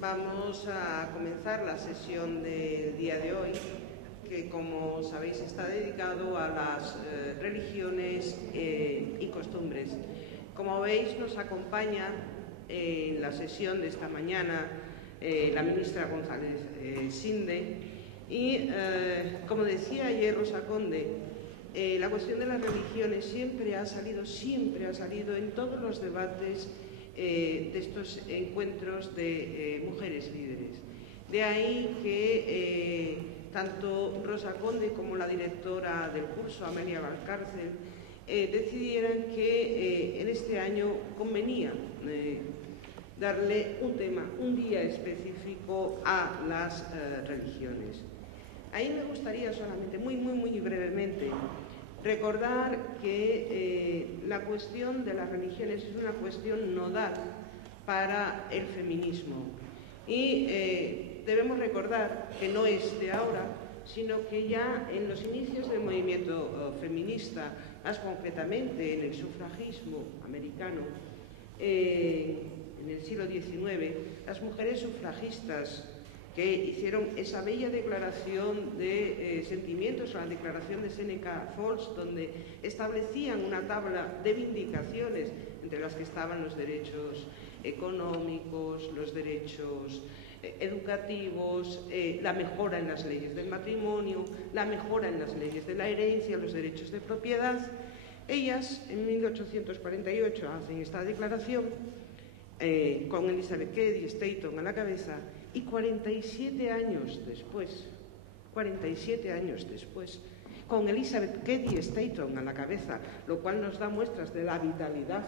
Vamos a comenzar la sesión del día de hoy, que como sabéis está dedicado a las religiones y costumbres. Como veis, nos acompaña en la sesión de esta mañana la ministra González Sinde y, como decía ayer Rosa Conde, la cuestión de las religiones siempre ha salido en todos los debates de estos encuentros de mujeres líderes. De ahí que tanto Rosa Conde como la directora del curso, Amelia Valcárcel, decidieran que en este año convenía darle un tema, un día específico a las religiones. Ahí me gustaría solamente, muy brevemente, recordar que la cuestión de las religiones es una cuestión nodal para el feminismo y debemos recordar que no es de ahora, sino que ya en los inicios del movimiento feminista, más concretamente en el sufragismo americano, en el siglo XIX, las mujeres sufragistas que hicieron esa bella declaración de sentimientos, la declaración de Seneca Falls, donde establecían una tabla de vindicaciones, entre las que estaban los derechos económicos, los derechos educativos, la mejora en las leyes del matrimonio, la mejora en las leyes de la herencia, los derechos de propiedad. Ellas, en 1848, hacen esta declaración con Elizabeth Cady Stanton a la cabeza, y 47 años después, con Elizabeth Cady Stanton a la cabeza, lo cual nos da muestras de la vitalidad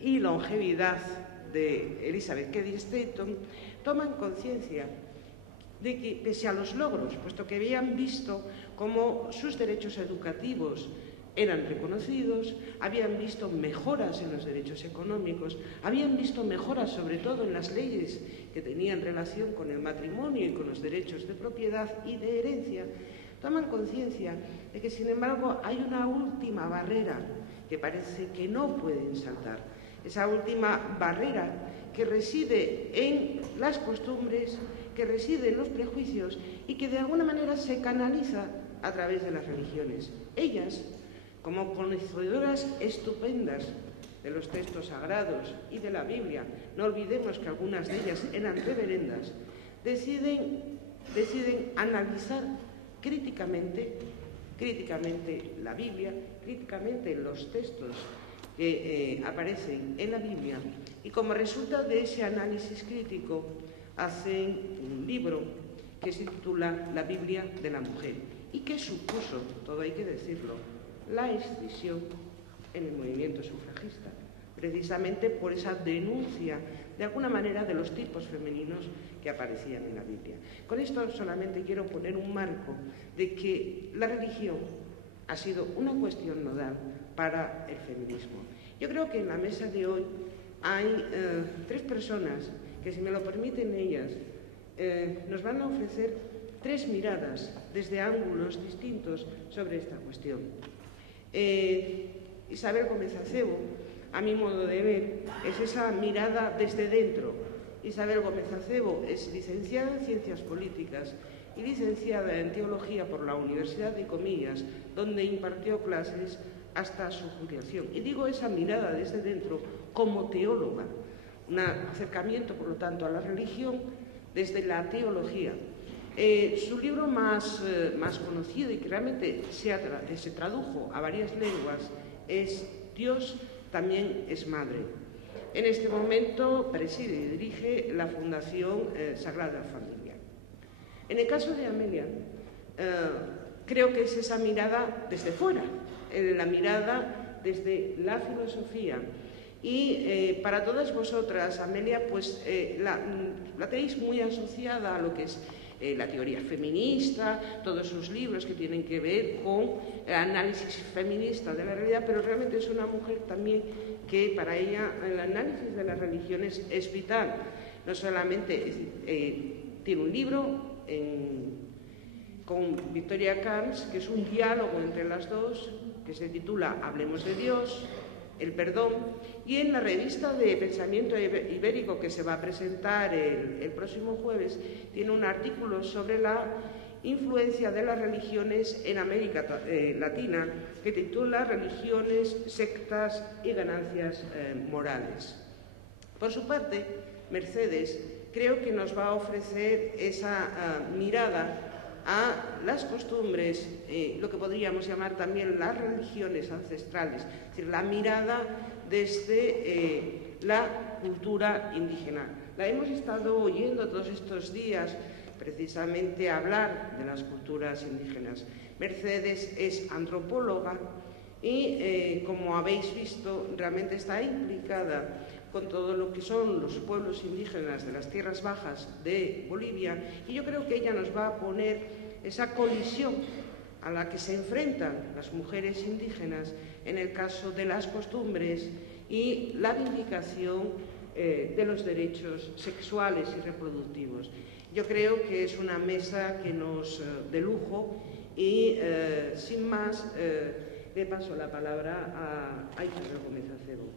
y longevidad de Elizabeth Cady Stanton, toman conciencia de que, pese a los logros, puesto que habían visto cómo sus derechos educativos eran reconocidos, habían visto mejoras en los derechos económicos, habían visto mejoras sobre todo en las leyes que tenían relación con el matrimonio y con los derechos de propiedad y de herencia, toman conciencia de que, sin embargo, hay una última barrera que parece que no pueden saltar. Esa última barrera que reside en las costumbres, que reside en los prejuicios y que de alguna manera se canaliza a través de las religiones. Ellas, como conocedoras estupendas de los textos sagrados y de la Biblia, no olvidemos que algunas de ellas eran reverendas, deciden analizar críticamente la Biblia, críticamente los textos que aparecen en la Biblia, y como resultado de ese análisis crítico hacen un libro que se titula La Biblia de la Mujer, y que supuso, todo hay que decirlo, la escisión en el movimiento sufragista, precisamente por esa denuncia, de alguna manera, de los tipos femeninos que aparecían en la Biblia. Con esto solamente quiero poner un marco de que la religión ha sido una cuestión nodal para el feminismo. Yo creo que en la mesa de hoy hay tres personas que, si me lo permiten ellas, nos van a ofrecer tres miradas desde ángulos distintos sobre esta cuestión. Isabel Gómez Acebo, a mi modo de ver, es esa mirada desde dentro. Isabel Gómez Acebo es licenciada en Ciencias Políticas y licenciada en Teología por la Universidad de Comillas, donde impartió clases hasta su jubilación. Y digo esa mirada desde dentro como teóloga, un acercamiento, por lo tanto, a la religión desde la teología. Su libro más conocido y que realmente se tradujo a varias lenguas es Dios también es madre. En este momento preside y dirige la Fundación Sagrada Familia. En el caso de Amelia, creo que es esa mirada desde fuera, la mirada desde la filosofía. Y para todas vosotras, Amelia, pues la tenéis muy asociada a lo que es la teoría feminista, todos sus libros que tienen que ver con el análisis feminista de la realidad, pero realmente es una mujer también que para ella el análisis de las religiones es vital. No solamente tiene un libro con Victoria Camps, que es un diálogo entre las dos, que se titula Hablemos de Dios, el perdón, y en la revista de Pensamiento Ibérico que se va a presentar el próximo jueves, tiene un artículo sobre la influencia de las religiones en América Latina, que titula Religiones, sectas y ganancias morales. Por su parte, Mercedes creo que nos va a ofrecer esa mirada a las costumbres, lo que podríamos llamar también las religiones ancestrales, es decir, la mirada desde la cultura indígena. La hemos estado oyendo todos estos días precisamente hablar de las culturas indígenas. Mercedes es antropóloga y, como habéis visto, realmente está implicada con todo lo que son los pueblos indígenas de las tierras bajas de Bolivia, y yo creo que ella nos va a poner esa colisión a la que se enfrentan las mujeres indígenas en el caso de las costumbres y la vindicación de los derechos sexuales y reproductivos. Yo creo que es una mesa que nos de lujo y, sin más, le paso la palabra a Isabel Gómez Acebo.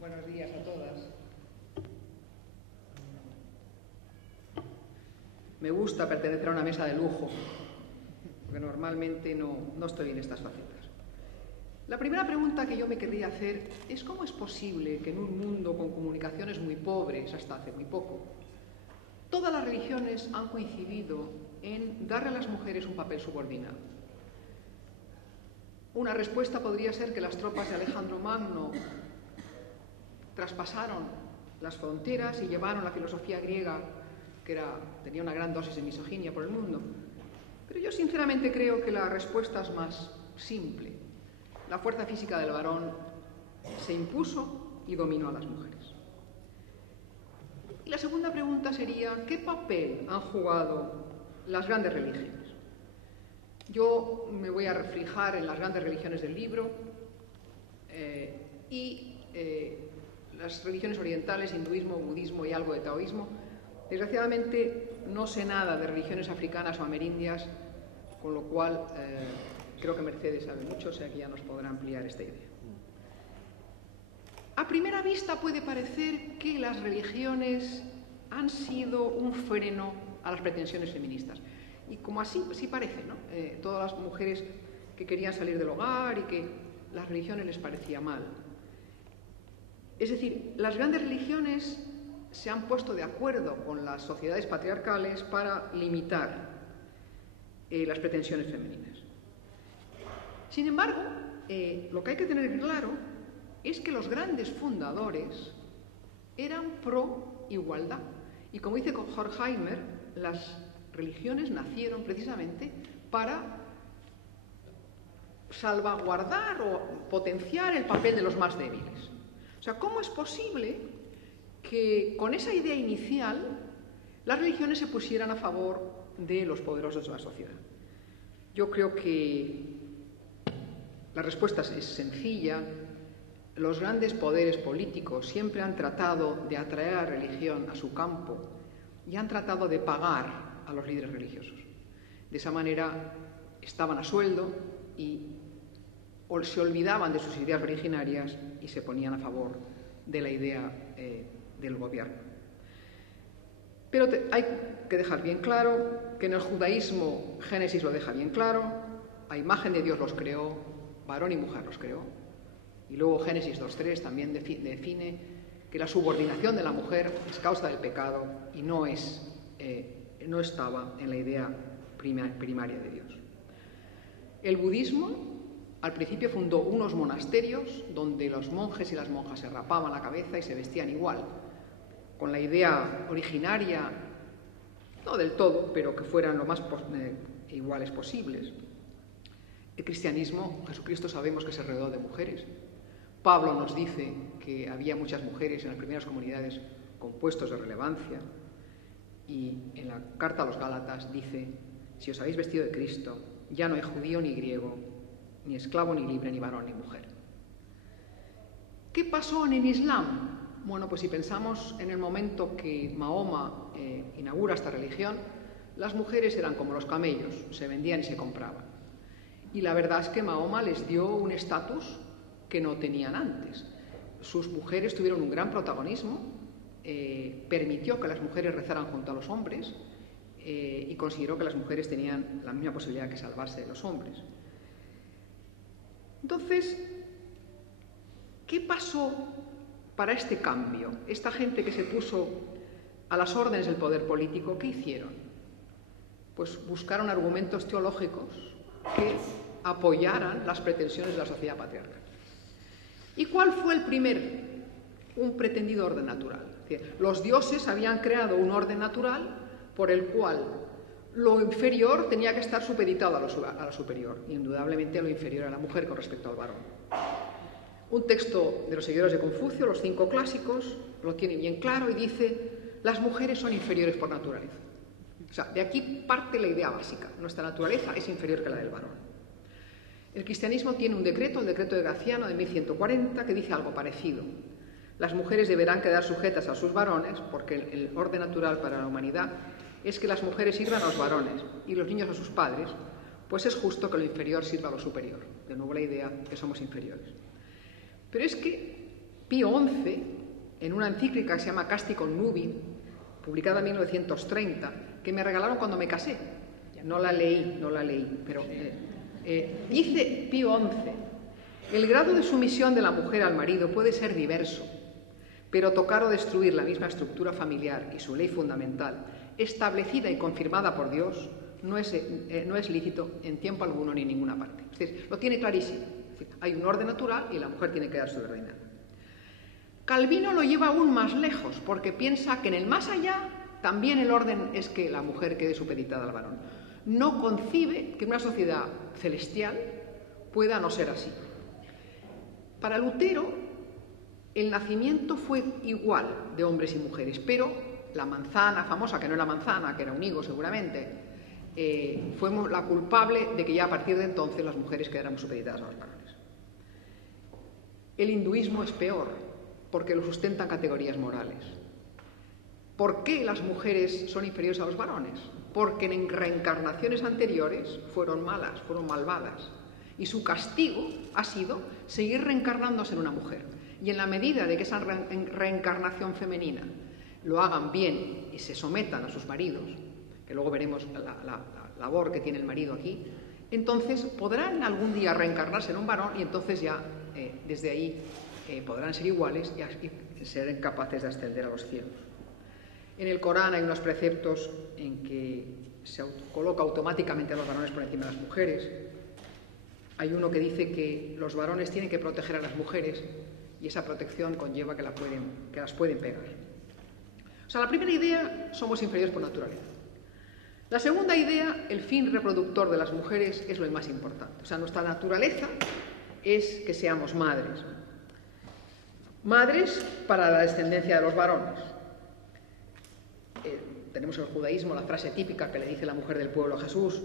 Buenos días a todas. Me gusta pertenecer a una mesa de lujo, porque normalmente no estoy en estas facetas. La primera pregunta que yo me querría hacer es cómo es posible que en un mundo con comunicaciones muy pobres hasta hace muy poco, todas las religiones han coincidido en darle a las mujeres un papel subordinado. Una respuesta podría ser que las tropas de Alejandro Magno traspasaron las fronteras y llevaron la filosofía griega, que tenía una gran dosis de misoginia, por el mundo. Pero yo sinceramente creo que la respuesta es más simple. La fuerza física del varón se impuso y dominó a las mujeres. Y la segunda pregunta sería, ¿qué papel han jugado las grandes religiones? Yo me voy a reflejar en las grandes religiones del libro las religiones orientales, hinduismo, budismo y algo de taoísmo. Desgraciadamente no sé nada de religiones africanas o amerindias, con lo cual creo que Mercedes sabe mucho, o sea que ya nos podrá ampliar esta idea. A primera vista puede parecer que las religiones han sido un freno a las pretensiones feministas. Y como así sí parece, ¿no? Todas las mujeres que querían salir del hogar y que las religiones les parecía mal. Es decir, las grandes religiones se han puesto de acuerdo con las sociedades patriarcales para limitar las pretensiones femeninas. Sin embargo, lo que hay que tener claro es que los grandes fundadores eran pro igualdad. Y como dice Horkheimer, las religiones nacieron precisamente para salvaguardar o potenciar el papel de los más débiles. O sea, ¿cómo es posible que con esa idea inicial las religiones se pusieran a favor de los poderosos de la sociedad? Yo creo que la respuesta es sencilla. Los grandes poderes políticos siempre han tratado de atraer a la religión a su campo y han tratado de pagar a los líderes religiosos. De esa manera estaban a sueldo y se olvidaban de sus ideas originarias y se ponían a favor de la idea del gobierno. Pero hay que dejar bien claro que en el judaísmo Génesis lo deja bien claro, a imagen de Dios los creó, varón y mujer los creó, y luego Génesis 2.3 también define que la subordinación de la mujer es causa del pecado y no estaba en la idea primaria de Dios. El budismo al principio fundó unos monasterios donde los monjes y las monjas se rapaban la cabeza y se vestían igual, con la idea originaria, no del todo, pero que fueran lo más iguales posibles. El cristianismo, Jesucristo sabemos que se rodeó de mujeres. Pablo nos dice que había muchas mujeres en las primeras comunidades con puestos de relevancia, y en la carta a los Gálatas dice: si os habéis vestido de Cristo, ya no hay judío ni griego, ni esclavo ni libre, ni varón ni mujer. ¿Qué pasó en el Islam? Bueno, pues si pensamos en el momento que Mahoma inaugura esta religión, las mujeres eran como los camellos, se vendían y se compraban. Y la verdad es que Mahoma les dio un estatus que no tenían antes. Sus mujeres tuvieron un gran protagonismo, permitió que las mujeres rezaran junto a los hombres y consideró que las mujeres tenían la misma posibilidad que salvarse de los hombres. Entonces, ¿qué pasó para este cambio? Esta gente que se puso a las órdenes del poder político, ¿qué hicieron? Pues buscaron argumentos teológicos que apoyaran las pretensiones de la sociedad patriarcal. ¿Y cuál fue el primer? Un pretendido orden natural. Es decir, los dioses habían creado un orden natural por el cual lo inferior tenía que estar supeditado a lo superior, indudablemente lo inferior a la mujer con respecto al varón. Un texto de los seguidores de Confucio, los 5 clásicos, lo tiene bien claro y dice: las mujeres son inferiores por naturaleza. O sea, de aquí parte la idea básica. Nuestra naturaleza es inferior que la del varón. El cristianismo tiene un decreto, el decreto de Graciano de 1140, que dice algo parecido. Las mujeres deberán quedar sujetas a sus varones, porque el orden natural para la humanidad es que las mujeres sirvan a los varones y los niños a sus padres, pues es justo que lo inferior sirva a lo superior. De nuevo la idea que somos inferiores. Pero es que Pío XI, en una encíclica que se llama Casti Connubii, publicada en 1930, que me regalaron cuando me casé, no la leí, pero dice Pío XI: el grado de sumisión de la mujer al marido puede ser diverso, pero tocar o destruir la misma estructura familiar y su ley fundamental, establecida y confirmada por Dios, no es lícito en tiempo alguno ni en ninguna parte. Es decir, lo tiene clarísimo. Es decir, hay un orden natural y la mujer tiene que dar su reinado. Calvino lo lleva aún más lejos, porque piensa que en el más allá también el orden es que la mujer quede supeditada al varón. No concibe que una sociedad celestial pueda no ser así. Para Lutero, el nacimiento fue igual de hombres y mujeres, pero la manzana famosa, que no era manzana, que era un higo seguramente, fue la culpable de que ya a partir de entonces las mujeres quedaran supeditadas a los varones. El hinduismo es peor, porque lo sustentan categorías morales. ¿Por qué las mujeres son inferiores a los varones? Porque en reencarnaciones anteriores fueron malas, fueron malvadas, y su castigo ha sido seguir reencarnándose en una mujer. Y en la medida de que esa reencarnación femenina lo hagan bien y se sometan a sus maridos, que luego veremos la labor que tiene el marido aquí, entonces podrán algún día reencarnarse en un varón y entonces ya desde ahí podrán ser iguales y ser capaces de ascender a los cielos. En el Corán hay unos preceptos en que se coloca automáticamente a los varones por encima de las mujeres. Hay uno que dice que los varones tienen que proteger a las mujeres y esa protección conlleva que las pueden pegar. O sea, la primera idea, somos inferiores por naturaleza. La segunda idea, el fin reproductor de las mujeres es lo más importante. O sea, nuestra naturaleza es que seamos madres. Madres para la descendencia de los varones. Tenemos en el judaísmo la frase típica que le dice la mujer del pueblo a Jesús: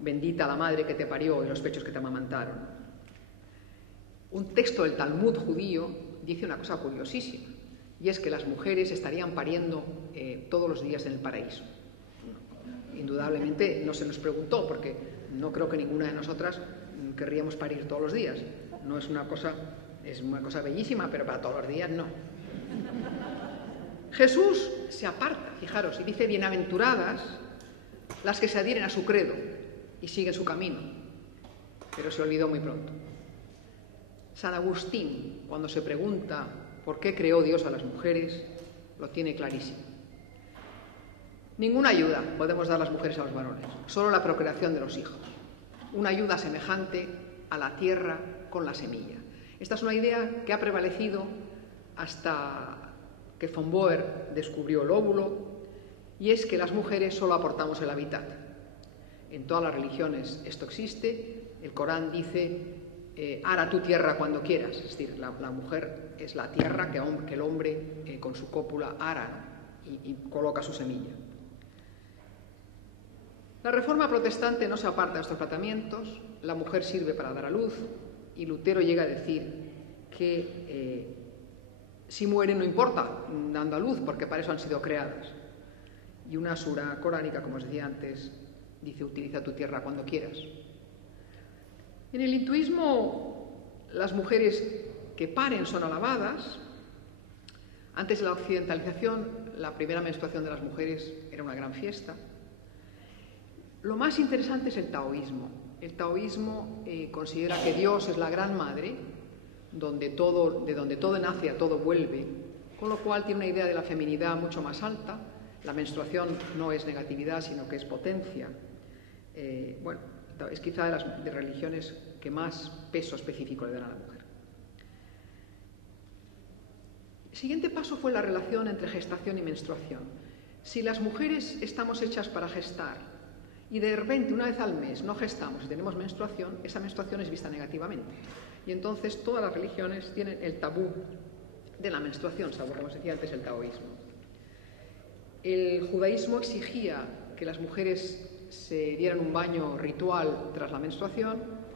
bendita la madre que te parió y los pechos que te amamantaron. Un texto del Talmud judío dice una cosa curiosísima, y es que las mujeres estarían pariendo todos los días en el paraíso. Indudablemente no se nos preguntó, porque no creo que ninguna de nosotras querríamos parir todos los días. No es una cosa, es una cosa bellísima, pero para todos los días no. Jesús se aparta, fijaros, y dice: bienaventuradas las que se adhieren a su credo y siguen su camino, pero se olvidó muy pronto. San Agustín, cuando se pregunta por qué creó Dios a las mujeres, lo tiene clarísimo. Ninguna ayuda podemos dar las mujeres a los varones, solo la procreación de los hijos. Una ayuda semejante a la tierra con la semilla. Esta es una idea que ha prevalecido hasta que von Boer descubrió el óvulo, y es que las mujeres solo aportamos el hábitat. En todas las religiones esto existe. El Corán dice: ara tu tierra cuando quieras. Es decir, la mujer es la tierra que el hombre con su cópula ara y coloca su semilla. La Reforma protestante no se aparta de estos tratamientos. La mujer sirve para dar a luz, y Lutero llega a decir que si mueren no importa dando a luz, porque para eso han sido creadas. Y una sura coránica, como os decía antes, dice: utiliza tu tierra cuando quieras. En el hinduismo las mujeres que paren son alabadas. Antes de la occidentalización, la primera menstruación de las mujeres era una gran fiesta. Lo más interesante es el taoísmo. El taoísmo considera que Dios es la gran madre, de donde todo nace, a todo vuelve, con lo cual tiene una idea de la feminidad mucho más alta. La menstruación no es negatividad, sino que es potencia. Bueno, es quizá de las religiones que más peso específico le dan a la mujer. El siguiente paso fue la relación entre gestación y menstruación. Si las mujeres estamos hechas para gestar y de repente una vez al mes no gestamos y tenemos menstruación, esa menstruación es vista negativamente. Y entonces todas las religiones tienen el tabú de la menstruación, salvo como se decía antes el taoísmo. El judaísmo exigía que las mujeres se dieran un baño ritual tras la menstruación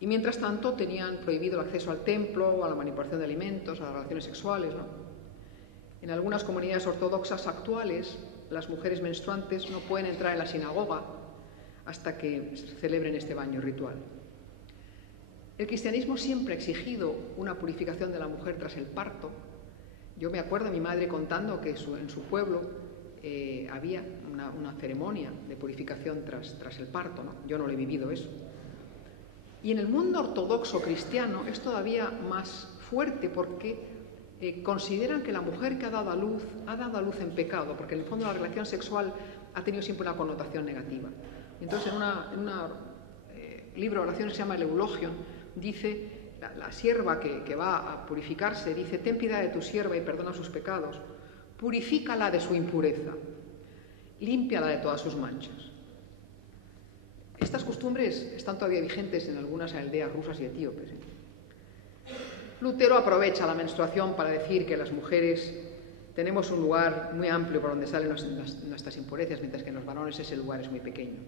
y mientras tanto tenían prohibido el acceso al templo, a la manipulación de alimentos, a las relaciones sexuales, ¿no? En algunas comunidades ortodoxas actuales, las mujeres menstruantes no pueden entrar en la sinagoga hasta que se celebren este baño ritual. El cristianismo siempre ha exigido una purificación de la mujer tras el parto. Yo me acuerdo de mi madre contando que en su pueblo había una ceremonia de purificación tras el parto, ¿no? Yo no lo he vivido eso. Y en el mundo ortodoxo cristiano es todavía más fuerte porque consideran que la mujer que ha dado a luz en pecado, porque en el fondo la relación sexual ha tenido siempre una connotación negativa. Entonces en un libro de oraciones que se llama el Eulogion, dice, la sierva que va a purificarse, dice: ten piedad de tu sierva y perdona sus pecados, purifícala de su impureza, límpiala de todas sus manchas. Estas costumbres están todavía vigentes en algunas aldeas rusas y etíopes. Lutero aprovecha la menstruación para decir que las mujeres tenemos un lugar muy amplio por donde salen nuestras impurezas, mientras que en los varones ese lugar es muy pequeño.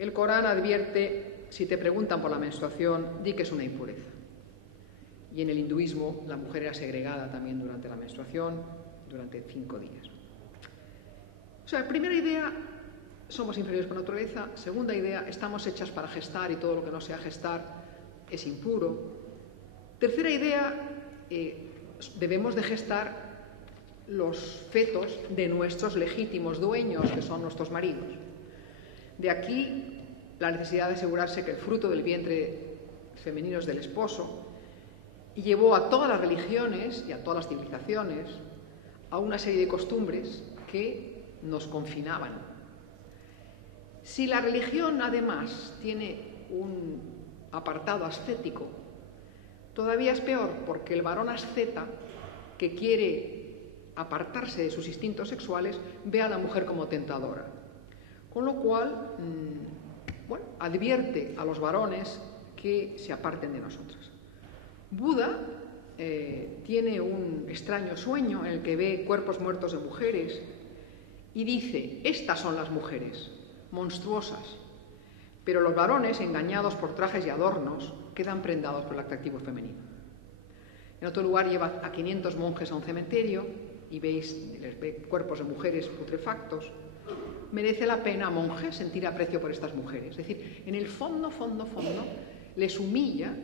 El Corán advierte: si te preguntan por la menstruación, di que es una impureza. Y en el hinduismo la mujer era segregada también durante la menstruación, durante 5 días. O sea, primera idea, somos inferiores por naturaleza. Segunda idea, estamos hechas para gestar y todo lo que no sea gestar es impuro. Tercera idea, debemos de gestar los fetos de nuestros legítimos dueños, que son nuestros maridos. De aquí la necesidad de asegurarse que el fruto del vientre femenino es del esposo, y llevó a todas las religiones y a todas las civilizaciones a una serie de costumbres que nos confinaban. Si la religión además tiene un apartado ascético, todavía es peor, porque el varón asceta que quiere apartarse de sus instintos sexuales ve a la mujer como tentadora. Con lo cual, advierte a los varones que se aparten de nosotras. Buda tiene un extraño sueño en el que ve cuerpos muertos de mujeres y dice: estas son las mujeres, monstruosas, pero los varones, engañados por trajes y adornos, quedan prendados por el atractivo femenino. En otro lugar lleva a 500 monjes a un cementerio y les ve cuerpos de mujeres putrefactos. Merece la pena, monjes, sentir aprecio por estas mujeres. Es decir, en el fondo, les humilla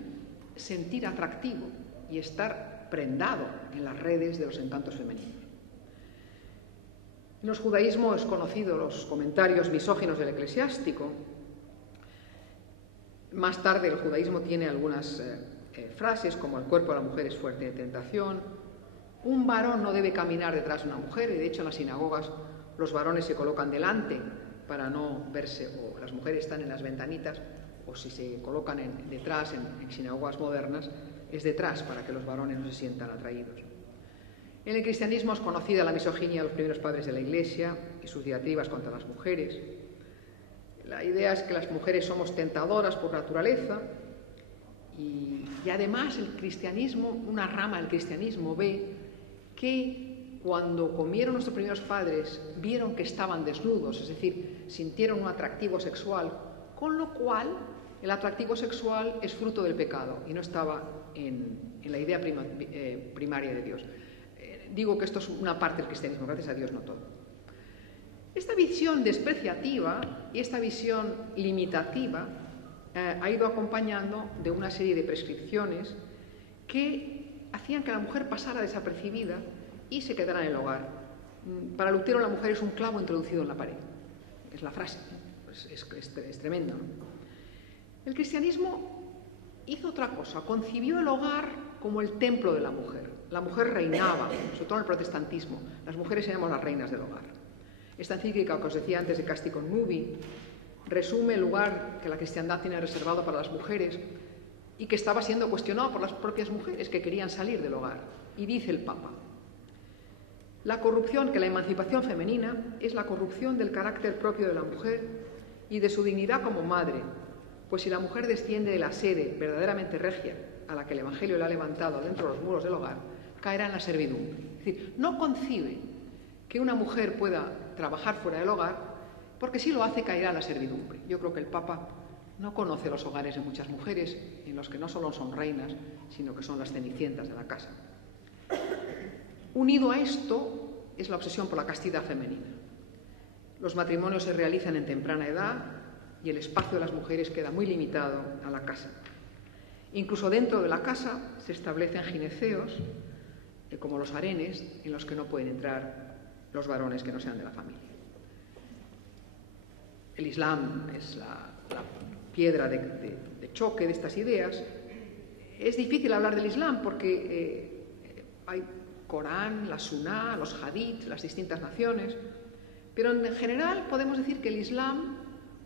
sentir atractivo y estar prendado en las redes de los encantos femeninos. En los judaísmos es conocido los comentarios misóginos del eclesiástico. Más tarde el judaísmo tiene algunas frases como: el cuerpo de la mujer es fuerte de tentación, un varón no debe caminar detrás de una mujer, y de hecho en las sinagogas los varones se colocan delante para no verse, o las mujeres están en las ventanitas, o si se colocan detrás en sinagogas modernas, es detrás para que los varones no se sientan atraídos. En el cristianismo es conocida la misoginia de los primeros padres de la Iglesia y sus diatribas contra las mujeres. La idea es que las mujeres somos tentadoras por naturaleza y además el cristianismo, una rama del cristianismo ve que cuando comieron nuestros primeros padres vieron que estaban desnudos, es decir, sintieron un atractivo sexual, con lo cual el atractivo sexual es fruto del pecado y no estaba en la idea primaria de Dios. Digo que esto es una parte del cristianismo, gracias a Dios no todo. Esta visión despreciativa y esta visión limitativa ha ido acompañando de una serie de prescripciones que hacían que la mujer pasara desapercibida y se quedara en el hogar. Para Lutero la mujer es un clavo introducido en la pared. Es la frase, es tremendo, ¿no? El cristianismo hizo otra cosa, concibió el hogar como el templo de la mujer. La mujer reinaba, sobre todo en el protestantismo. Las mujeres éramos las reinas del hogar. Esta encíclica que os decía antes de Casti Connubii resume el lugar que la cristiandad tiene reservado para las mujeres y que estaba siendo cuestionado por las propias mujeres que querían salir del hogar. Y dice el Papa: la corrupción, que la emancipación femenina es la corrupción del carácter propio de la mujer y de su dignidad como madre, pues si la mujer desciende de la sede verdaderamente regia a la que el Evangelio le ha levantado dentro de los muros del hogar, caerá en la servidumbre. Es decir, no concibe que una mujer pueda trabajar fuera del hogar, porque si lo hace caerá en la servidumbre. Yo creo que el Papa no conoce los hogares de muchas mujeres en los que no solo son reinas, sino que son las cenicientas de la casa. Unido a esto es la obsesión por la castidad femenina. Los matrimonios se realizan en temprana edad y el espacio de las mujeres queda muy limitado a la casa. Incluso dentro de la casa se establecen gineceos, como los harenes, en los que no pueden entrar los varones que no sean de la familia. El Islam es la piedra de choque de estas ideas. Es difícil hablar del Islam porque hay Corán, la Suná, los Hadith, las distintas naciones, pero en general podemos decir que el Islam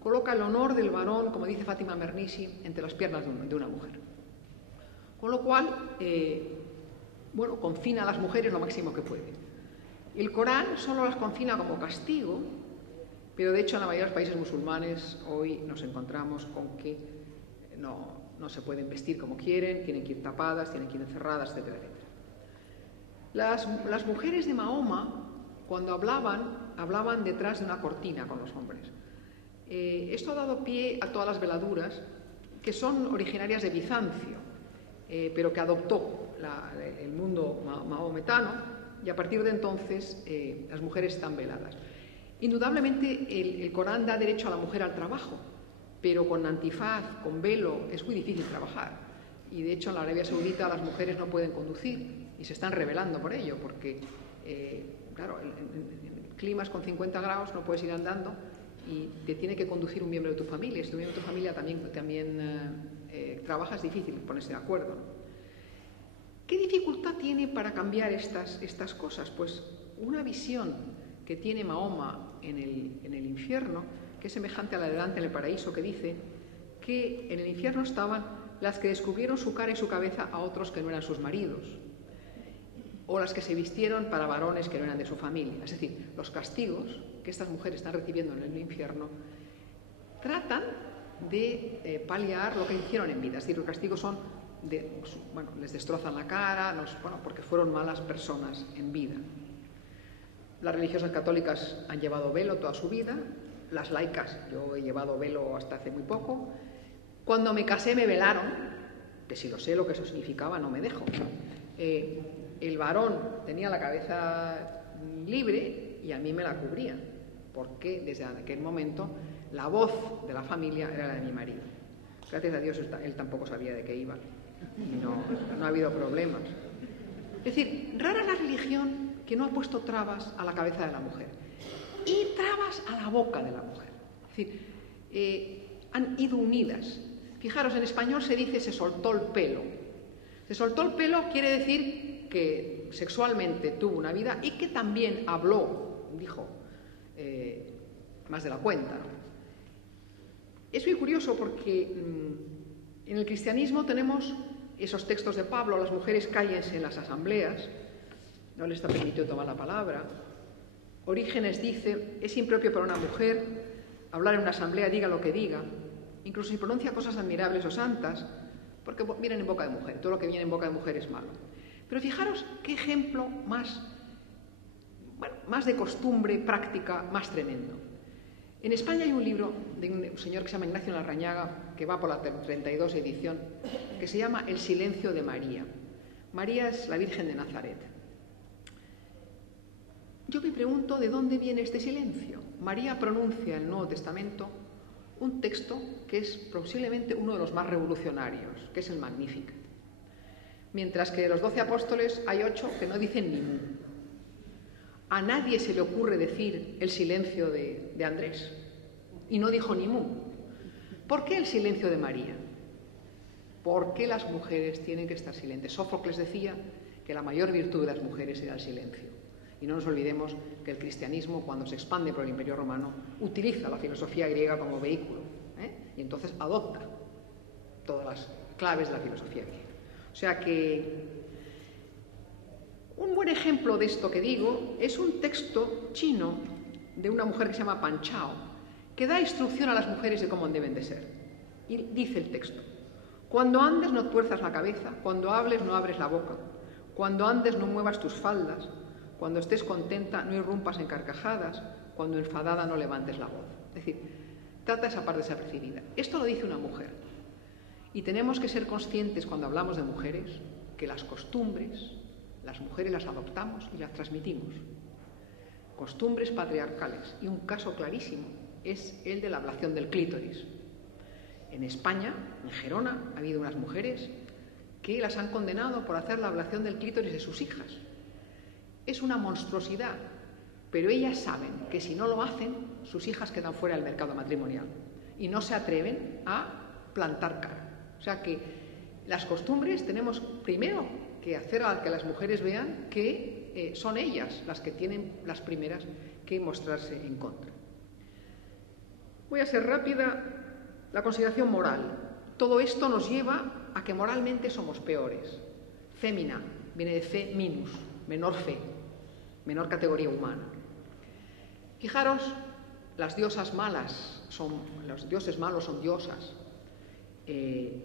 coloca el honor del varón, como dice Fátima Mernissi, entre las piernas de una mujer. Con lo cual, confina a las mujeres lo máximo que puede. El Corán solo las confina como castigo, pero de hecho en la mayoría de los países musulmanes hoy nos encontramos con que no se pueden vestir como quieren, tienen que ir tapadas, tienen que ir encerradas, etcétera, etcétera. Las mujeres de Mahoma, cuando hablaban detrás de una cortina con los hombres. Esto ha dado pie a todas las veladuras que son originarias de Bizancio, pero que adoptó el mundo mahometano, y a partir de entonces las mujeres están veladas. Indudablemente el Corán da derecho a la mujer al trabajo, pero con antifaz, con velo, es muy difícil trabajar. Y de hecho en la Arabia Saudita las mujeres no pueden conducir y se están rebelando por ello, porque claro, en climas con 50 grados no puedes ir andando y te tiene que conducir un miembro de tu familia. Si tu miembro de tu familia también trabaja, es difícil ponerse de acuerdo, ¿no? ¿Qué dificultad tiene para cambiar estas cosas? Pues una visión que tiene Mahoma en el infierno, que es semejante a la de Dante en el paraíso, que dice que en el infierno estaban las que descubrieron su cara y su cabeza a otros que no eran sus maridos, o las que se vistieron para varones que no eran de su familia. Es decir, los castigos que estas mujeres están recibiendo en el infierno tratan de paliar lo que hicieron en vida. Es decir, los castigos son les destrozan la cara, porque fueron malas personas en vida. Las religiosas católicas han llevado velo toda su vida, las laicas, yo he llevado velo hasta hace muy poco. Cuando me casé me velaron, que si lo sé lo que eso significaba no me dejo. El varón tenía la cabeza libre y a mí me la cubrían, porque desde aquel momento la voz de la familia era la de mi marido. Gracias a Dios él tampoco sabía de qué iba y no ha habido problemas. Es decir, rara la religión que no ha puesto trabas a la cabeza de la mujer y trabas a la boca de la mujer. Es decir, han ido unidas. Fijaros, en español se dice se soltó el pelo. Se soltó el pelo quiere decir que sexualmente tuvo una vida y que también dijo más de la cuenta, ¿no? Es muy curioso porque en el cristianismo tenemos esos textos de Pablo: las mujeres cállense en las asambleas, no les está permitido tomar la palabra. Orígenes dice: es impropio para una mujer hablar en una asamblea, diga lo que diga, incluso si pronuncia cosas admirables o santas, porque vienen en boca de mujer, todo lo que viene en boca de mujer es malo. Pero fijaros qué ejemplo más de costumbre práctica, más tremendo. En España hay un libro de un señor que se llama Ignacio Larrañaga, que va por la 32 edición, que se llama El silencio de María. María es la Virgen de Nazaret. Yo me pregunto de dónde viene este silencio. María pronuncia en el Nuevo Testamento un texto que es posiblemente uno de los más revolucionarios, que es el Magnificat. Mientras que de los 12 apóstoles hay 8 que no dicen ni mu. A nadie se le ocurre decir el silencio de Andrés, y no dijo ni mu. ¿Por qué el silencio de María? ¿Por qué las mujeres tienen que estar silentes? Sófocles decía que la mayor virtud de las mujeres era el silencio. Y no nos olvidemos que el cristianismo, cuando se expande por el Imperio Romano, utiliza la filosofía griega como vehículo, y entonces adopta todas las claves de la filosofía griega. O sea que un buen ejemplo de esto que digo es un texto chino de una mujer que se llama Pan Chao, que da instrucción a las mujeres de cómo deben de ser. Y dice el texto: cuando andes no tuerzas la cabeza, cuando hables no abres la boca, cuando andes no muevas tus faldas, cuando estés contenta no irrumpas en carcajadas, cuando enfadada no levantes la voz. Es decir, trata esa parte desapercibida. Esto lo dice una mujer. Y tenemos que ser conscientes cuando hablamos de mujeres que las costumbres, las mujeres las adoptamos y las transmitimos. Costumbres patriarcales. Y un caso clarísimo es el de la ablación del clítoris. En España, en Gerona, ha habido unas mujeres que las han condenado por hacer la ablación del clítoris de sus hijas. Es una monstruosidad, pero ellas saben que si no lo hacen, sus hijas quedan fuera del mercado matrimonial y no se atreven a plantar cara. O sea que las costumbres tenemos primero que hacer a que las mujeres vean que son ellas las que tienen las primeras que mostrarse en contra. Voy a ser rápida. La consideración moral. Todo esto nos lleva a que moralmente somos peores. Fémina viene de fe minus, menor fe, menor categoría humana. Fijaros, las diosas malas los dioses malos son diosas. El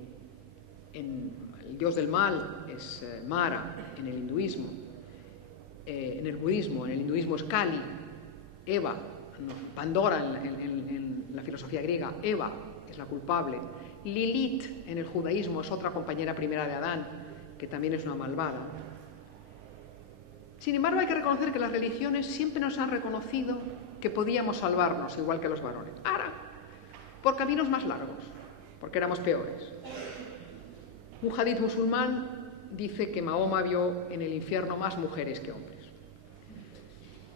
dios del mal es Mara en el hinduismo. En el budismo, en el hinduismo es Kali. Eva, Pandora en la filosofía griega, Eva es la culpable. Lilith en el judaísmo es otra compañera primera de Adán, que también es una malvada. Sin embargo, hay que reconocer que las religiones siempre nos han reconocido que podíamos salvarnos, igual que los varones. Ahora, por caminos más largos, porque éramos peores. Un hadith musulmán dice que Mahoma vio en el infierno más mujeres que hombres.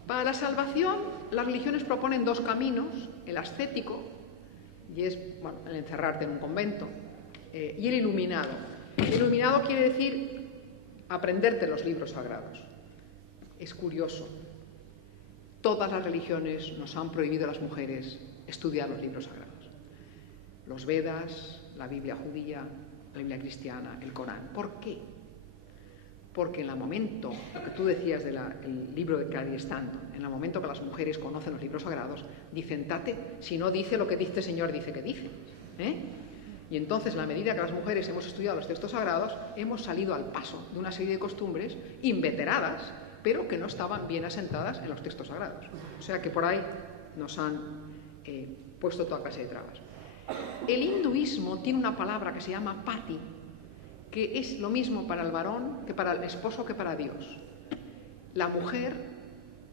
Para la salvación, las religiones proponen dos caminos: el ascético, y es el encerrarte en un convento, y el iluminado. El iluminado quiere decir aprenderte los libros sagrados. Es curioso, todas las religiones nos han prohibido a las mujeres estudiar los libros sagrados. Los Vedas, la Biblia judía, la Biblia cristiana, el Corán. ¿Por qué? Porque en el momento, lo que tú decías del libro de Clarice Stanton, en el momento que las mujeres conocen los libros sagrados, dicen: tate, si no dice lo que dice Señor, dice que dice. Y entonces, a la medida que las mujeres hemos estudiado los textos sagrados, hemos salido al paso de una serie de costumbres inveteradas, pero que no estaban bien asentadas en los textos sagrados. O sea que por ahí nos han puesto toda clase de trabas. El hinduismo tiene una palabra que se llama pati, que es lo mismo para el varón que para el esposo que para Dios. La mujer,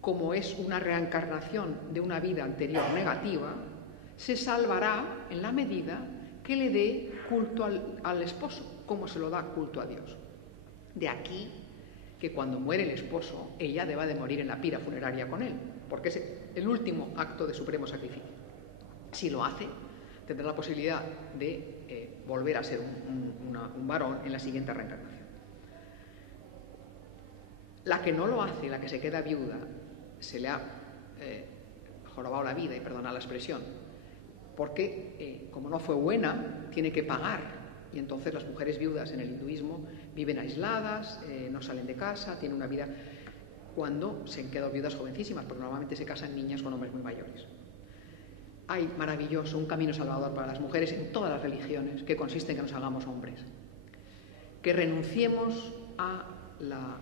como es una reencarnación de una vida anterior negativa, se salvará en la medida que le dé culto al esposo, como se lo da culto a Dios. De aquí que cuando muere el esposo, ella deba de morir en la pira funeraria con él, porque es el último acto de supremo sacrificio. Si lo hace, tendrá la posibilidad de volver a ser un varón en la siguiente reencarnación. La que no lo hace, la que se queda viuda, se le ha jorobado la vida, y perdonad la expresión, porque como no fue buena, tiene que pagar. Y entonces las mujeres viudas en el hinduismo viven aisladas, no salen de casa, tienen una vida, cuando se han quedado viudas jovencísimas, porque normalmente se casan niñas con hombres muy mayores. Hay maravilloso, un camino salvador para las mujeres en todas las religiones, que consiste en que nos hagamos hombres, que renunciemos a la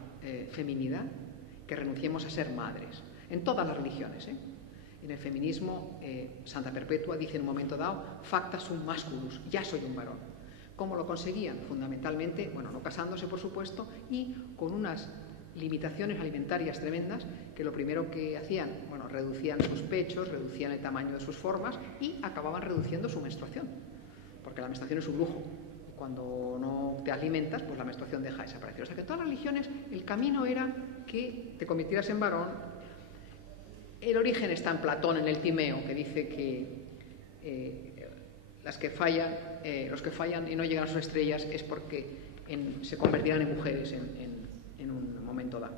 feminidad, que renunciemos a ser madres, en todas las religiones. En el feminismo, Santa Perpetua dice en un momento dado: facta sum masculus, ya soy un varón. ¿Cómo lo conseguían? Fundamentalmente, no casándose, por supuesto, y con unas limitaciones alimentarias tremendas, que lo primero que hacían, bueno, reducían sus pechos, reducían el tamaño de sus formas y acababan reduciendo su menstruación, porque la menstruación es un lujo. Cuando no te alimentas, pues la menstruación deja de desaparecer. O sea que todas las religiones, el camino era que te convirtieras en varón. El origen está en Platón, en el Timeo, que dice que los que fallan y no llegan a sus estrellas es porque se convertirán en mujeres en un momento dado.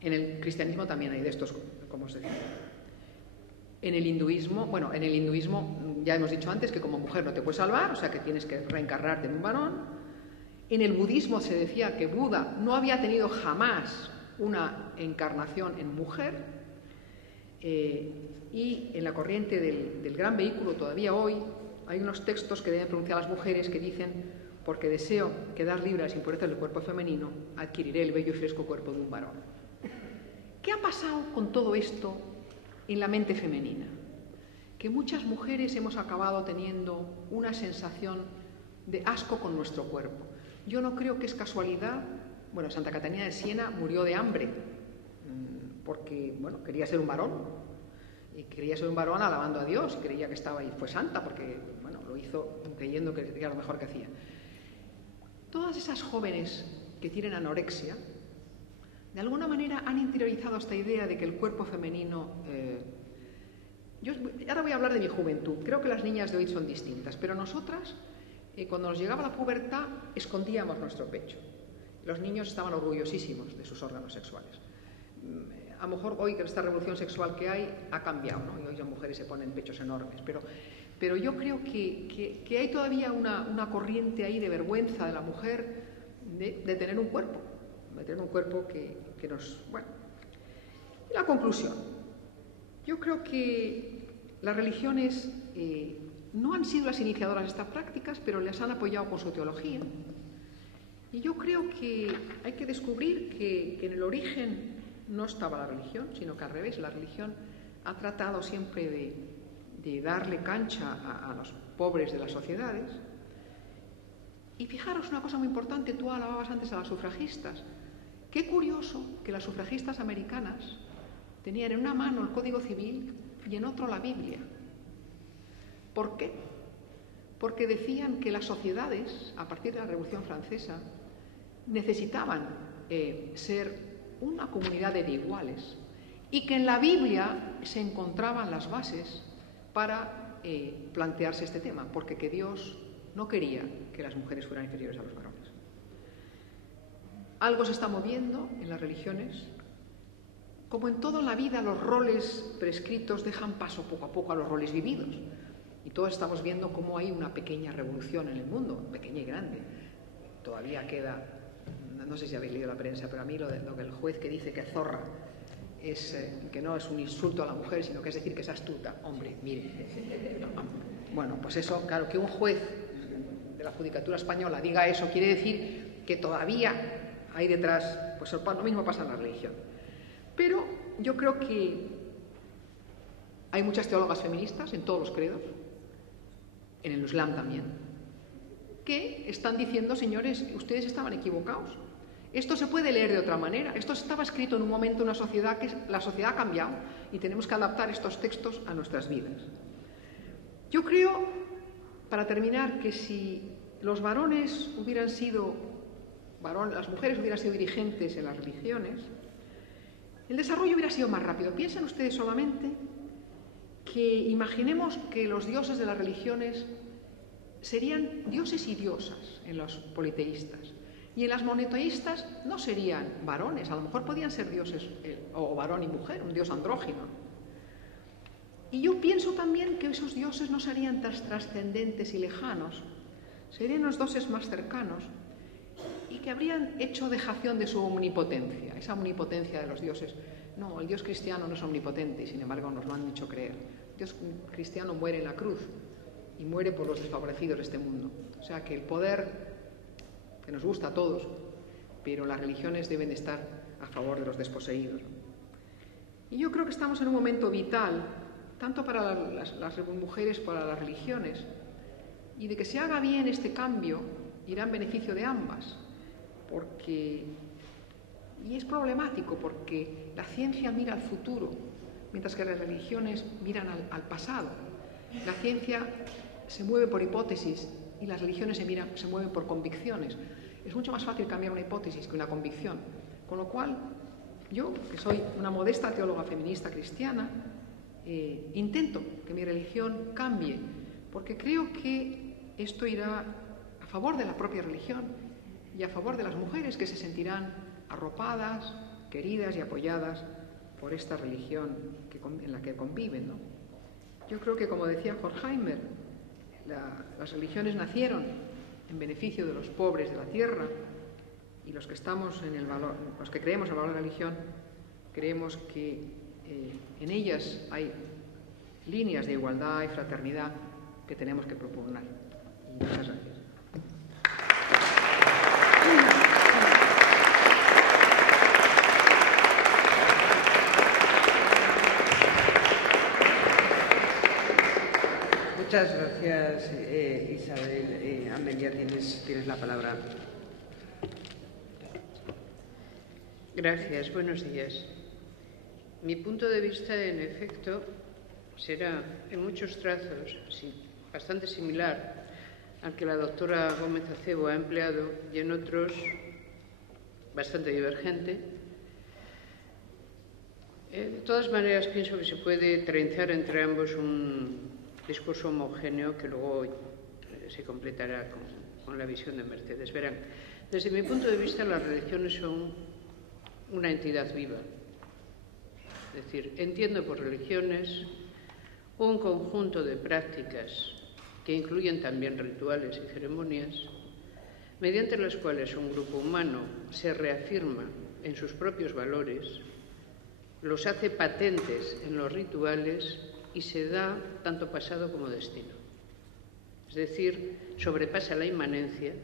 En el cristianismo también hay de estos, como se dice. En el hinduismo ya hemos dicho antes que como mujer no te puedes salvar, o sea que tienes que reencarnarte en un varón. En el budismo se decía que Buda no había tenido jamás una encarnación en mujer, y en la corriente del gran vehículo todavía hoy hay unos textos que deben pronunciar las mujeres que dicen: porque deseo quedar libre de las impurezas del cuerpo femenino, adquiriré el bello y fresco cuerpo de un varón. ¿Qué ha pasado con todo esto en la mente femenina? Que muchas mujeres hemos acabado teniendo una sensación de asco con nuestro cuerpo. Yo no creo que es casualidad. Bueno, Santa Catalina de Siena murió de hambre porque, bueno, quería ser un varón. Y quería ser un varón alabando a Dios, creía que estaba ahí, fue santa porque, bueno, lo hizo creyendo que era lo mejor que hacía. Todas esas jóvenes que tienen anorexia, de alguna manera han interiorizado esta idea de que el cuerpo femenino... ahora voy a hablar de mi juventud, creo que las niñas de hoy son distintas, pero nosotras, cuando nos llegaba la pubertad, escondíamos nuestro pecho. Los niños estaban orgullosísimos de sus órganos sexuales. A lo mejor hoy, con esta revolución sexual que hay, ha cambiado, ¿no? Y hoy las mujeres se ponen pechos enormes, pero yo creo que hay todavía una corriente ahí de vergüenza de la mujer de tener un cuerpo, que nos... Bueno, la conclusión. Yo creo que las religiones no han sido las iniciadoras de estas prácticas, pero les han apoyado con su teología. Y yo creo que hay que descubrir que en el origen no estaba la religión, sino que al revés, la religión ha tratado siempre de darle cancha a los pobres de las sociedades. Y fijaros una cosa muy importante, tú alababas antes a las sufragistas. Qué curioso que las sufragistas americanas tenían en una mano el Código Civil y en otro la Biblia. ¿Por qué? Porque decían que las sociedades, a partir de la Revolución Francesa, necesitaban ser una comunidad de iguales y que en la Biblia se encontraban las bases para plantearse este tema, porque que Dios no quería que las mujeres fueran inferiores a los varones. Algo se está moviendo en las religiones. Como en toda la vida, los roles prescritos dejan paso poco a poco a los roles vividos. Y todos estamos viendo cómo hay una pequeña revolución en el mundo, pequeña y grande. Todavía queda, no sé si habéis leído la prensa, pero a mí lo que el juez que dice que zorra es que no es un insulto a la mujer, sino que es decir que es astuta. Hombre, mire. Bueno, pues eso, claro, que un juez de la Judicatura Española diga eso quiere decir que todavía hay detrás, pues lo mismo pasa en la religión. Pero yo creo que hay muchas teólogas feministas en todos los credos, en el Islam también, que están diciendo, señores, ustedes estaban equivocados. Esto se puede leer de otra manera. Esto estaba escrito en un momento en una sociedad que la sociedad ha cambiado y tenemos que adaptar estos textos a nuestras vidas. Yo creo, para terminar, que si los varones hubieran sido, las mujeres hubieran sido dirigentes en las religiones, el desarrollo hubiera sido más rápido. Piensen ustedes solamente que imaginemos que los dioses de las religiones serían dioses y diosas en los politeístas. Y en las monoteístas no serían varones, a lo mejor podían ser dioses o varón y mujer, un dios andrógino. Y yo pienso también que esos dioses no serían tan trascendentes y lejanos, serían los dioses más cercanos y que habrían hecho dejación de su omnipotencia, esa omnipotencia de los dioses. No, el Dios cristiano no es omnipotente y sin embargo nos lo han hecho creer. El Dios cristiano muere en la cruz y muere por los desfavorecidos de este mundo. O sea que el poder, que nos gusta a todos, pero las religiones deben estar a favor de los desposeídos. Y yo creo que estamos en un momento vital, tanto para las mujeres como para las religiones, y de que se haga bien este cambio irá en beneficio de ambas, porque Y es problemático porque la ciencia mira al futuro, mientras que las religiones miran al pasado. La ciencia se mueve por hipótesis y las religiones se mueven por convicciones. Es mucho más fácil cambiar una hipótesis que una convicción. Con lo cual, yo, que soy una modesta teóloga feminista cristiana, intento que mi religión cambie, porque creo que esto irá a favor de la propia religión y a favor de las mujeres que se sentirán arropadas, queridas y apoyadas por esta religión en la que conviven, ¿no? Yo creo que, como decía Horkheimer, las religiones nacieron en beneficio de los pobres de la tierra, y los que estamos en el valor, los que creemos en el valor de la religión, creemos que en ellas hay líneas de igualdad y fraternidad que tenemos que propugnar. Y muchas gracias. Muchas gracias, Isabel. Amelia, tienes la palabra. Gracias, buenos días. Mi punto de vista, en efecto, será en muchos trazos bastante similar al que la doctora Gómez Acebo ha empleado y en otros bastante divergente. De todas maneras, pienso que se puede trenzar entre ambos un discurso homogéneo que luego se completará con la visión de Mercedes. Verán, desde mi punto de vista, las religiones son una entidad viva. Es decir, entiendo por religiones un conjunto de prácticas que incluyen también rituales y ceremonias, mediante las cuales un grupo humano se reafirma en sus propios valores, los hace patentes en los rituales y se da tanto pasado como destino. Es decir, sobrepasa la inmanencia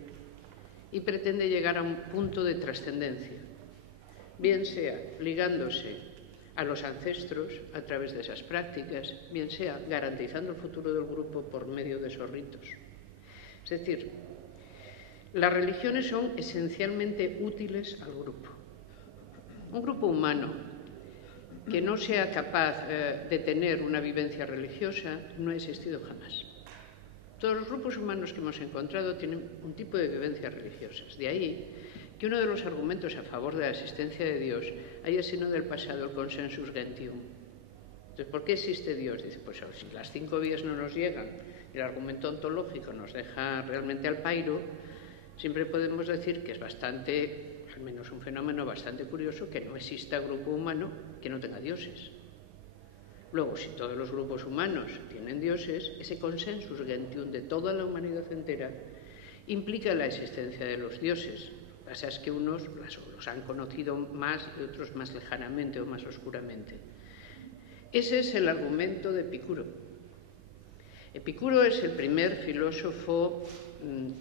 y pretende llegar a un punto de trascendencia, bien sea ligándose a los ancestros a través de esas prácticas, bien sea garantizando el futuro del grupo por medio de esos ritos. Es decir, las religiones son esencialmente útiles al grupo. Un grupo humano que no sea capaz de tener una vivencia religiosa no ha existido jamás. Todos los grupos humanos que hemos encontrado tienen un tipo de vivencias religiosas. De ahí que uno de los argumentos a favor de la existencia de Dios haya sido del pasado el consensus gentium. Entonces, ¿por qué existe Dios? Dice, pues si las 5 vías no nos llegan y el argumento ontológico nos deja realmente al pairo, siempre podemos decir que es bastante, al menos un fenómeno bastante curioso, que no exista grupo humano que no tenga dioses. Luego, si todos los grupos humanos tienen dioses, ese consensus gentium de toda la humanidad entera implica la existencia de los dioses. Lo que pasa es que unos los han conocido más y otros más lejanamente o más oscuramente. Ese es el argumento de Epicuro. Epicuro es el primer filósofo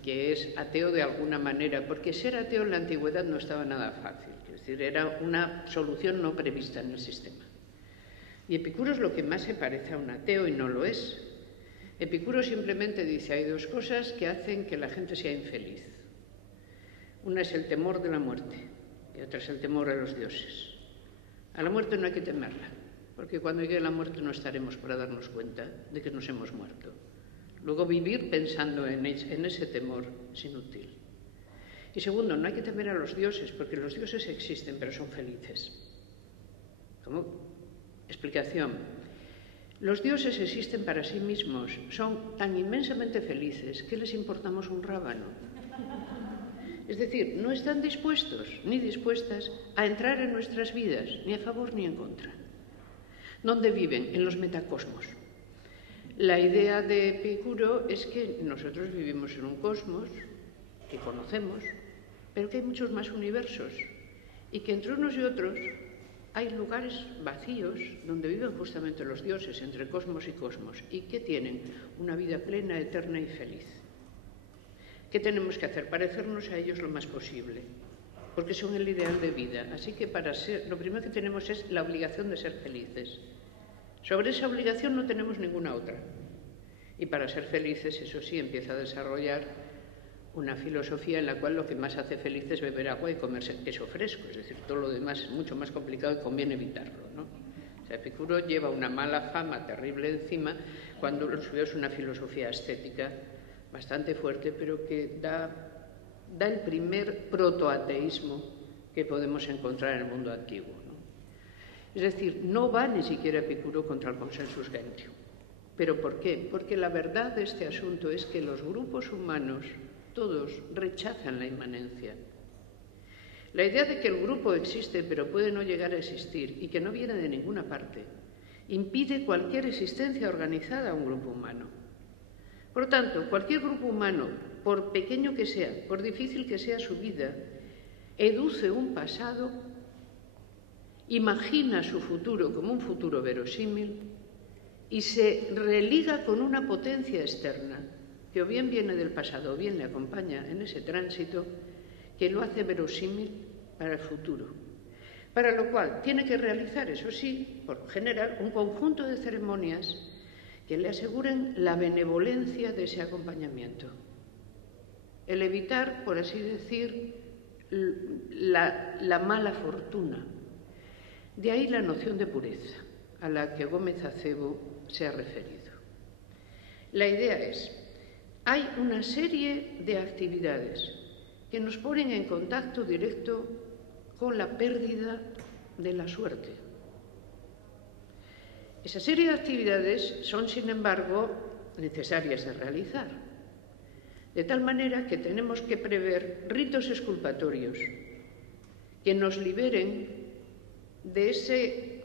que es ateo de alguna manera, porque ser ateo en la antigüedad no estaba nada fácil, es decir, era una solución no prevista en el sistema. Y Epicuro es lo que más se parece a un ateo y no lo es. Epicuro simplemente dice, hay 2 cosas que hacen que la gente sea infeliz. Una es el temor de la muerte y otra es el temor a los dioses. A la muerte no hay que temerla, porque cuando llegue la muerte no estaremos para darnos cuenta de que nos hemos muerto. Luego vivir pensando en ese temor es inútil. Y segundo, no hay que temer a los dioses, porque los dioses existen, pero son felices. ¿Cómo? Explicación. Los dioses existen para sí mismos, son tan inmensamente felices que les importamos un rábano. Es decir, no están dispuestos ni dispuestas a entrar en nuestras vidas, ni a favor ni en contra. ¿Dónde viven? En los metacosmos. La idea de Epicuro es que nosotros vivimos en un cosmos que conocemos, pero que hay muchos más universos y que entre unos y otros hay lugares vacíos donde viven justamente los dioses, entre cosmos y cosmos, y que tienen una vida plena, eterna y feliz. ¿Qué tenemos que hacer? Parecernos a ellos lo más posible, porque son el ideal de vida. Así que lo primero que tenemos es la obligación de ser felices. Sobre esa obligación no tenemos ninguna otra. Y para ser felices, eso sí, empieza a desarrollar una filosofía en la cual lo que más hace feliz es beber agua y comerse queso fresco, es decir, todo lo demás es mucho más complicado y conviene evitarlo, ¿no? O sea, Epicuro lleva una mala fama terrible encima cuando lo suyo es una filosofía estética bastante fuerte, pero que da el primer protoateísmo que podemos encontrar en el mundo antiguo, ¿no? Es decir, no va ni siquiera Epicuro contra el consensus gentium. ¿Pero por qué? Porque la verdad de este asunto es que los grupos humanos, todos, rechazan la inmanencia. La idea de que el grupo existe pero puede no llegar a existir y que no viene de ninguna parte, impide cualquier existencia organizada a un grupo humano. Por lo tanto, cualquier grupo humano, por pequeño que sea, por difícil que sea su vida, educe un pasado, imagina su futuro como un futuro verosímil y se religa con una potencia externa que o bien viene del pasado o bien le acompaña en ese tránsito, que lo hace verosímil para el futuro. Para lo cual tiene que realizar, eso sí, por general, un conjunto de ceremonias que le aseguren la benevolencia de ese acompañamiento. El evitar, por así decir, la mala fortuna. De ahí la noción de pureza, a la que Gómez Acebo se ha referido. La idea es, hay una serie de actividades que nos ponen en contacto directo con la pérdida de la suerte. Esa serie de actividades son, sin embargo, necesarias de realizar, de tal manera que tenemos que prever ritos exculpatorios que nos liberen de ese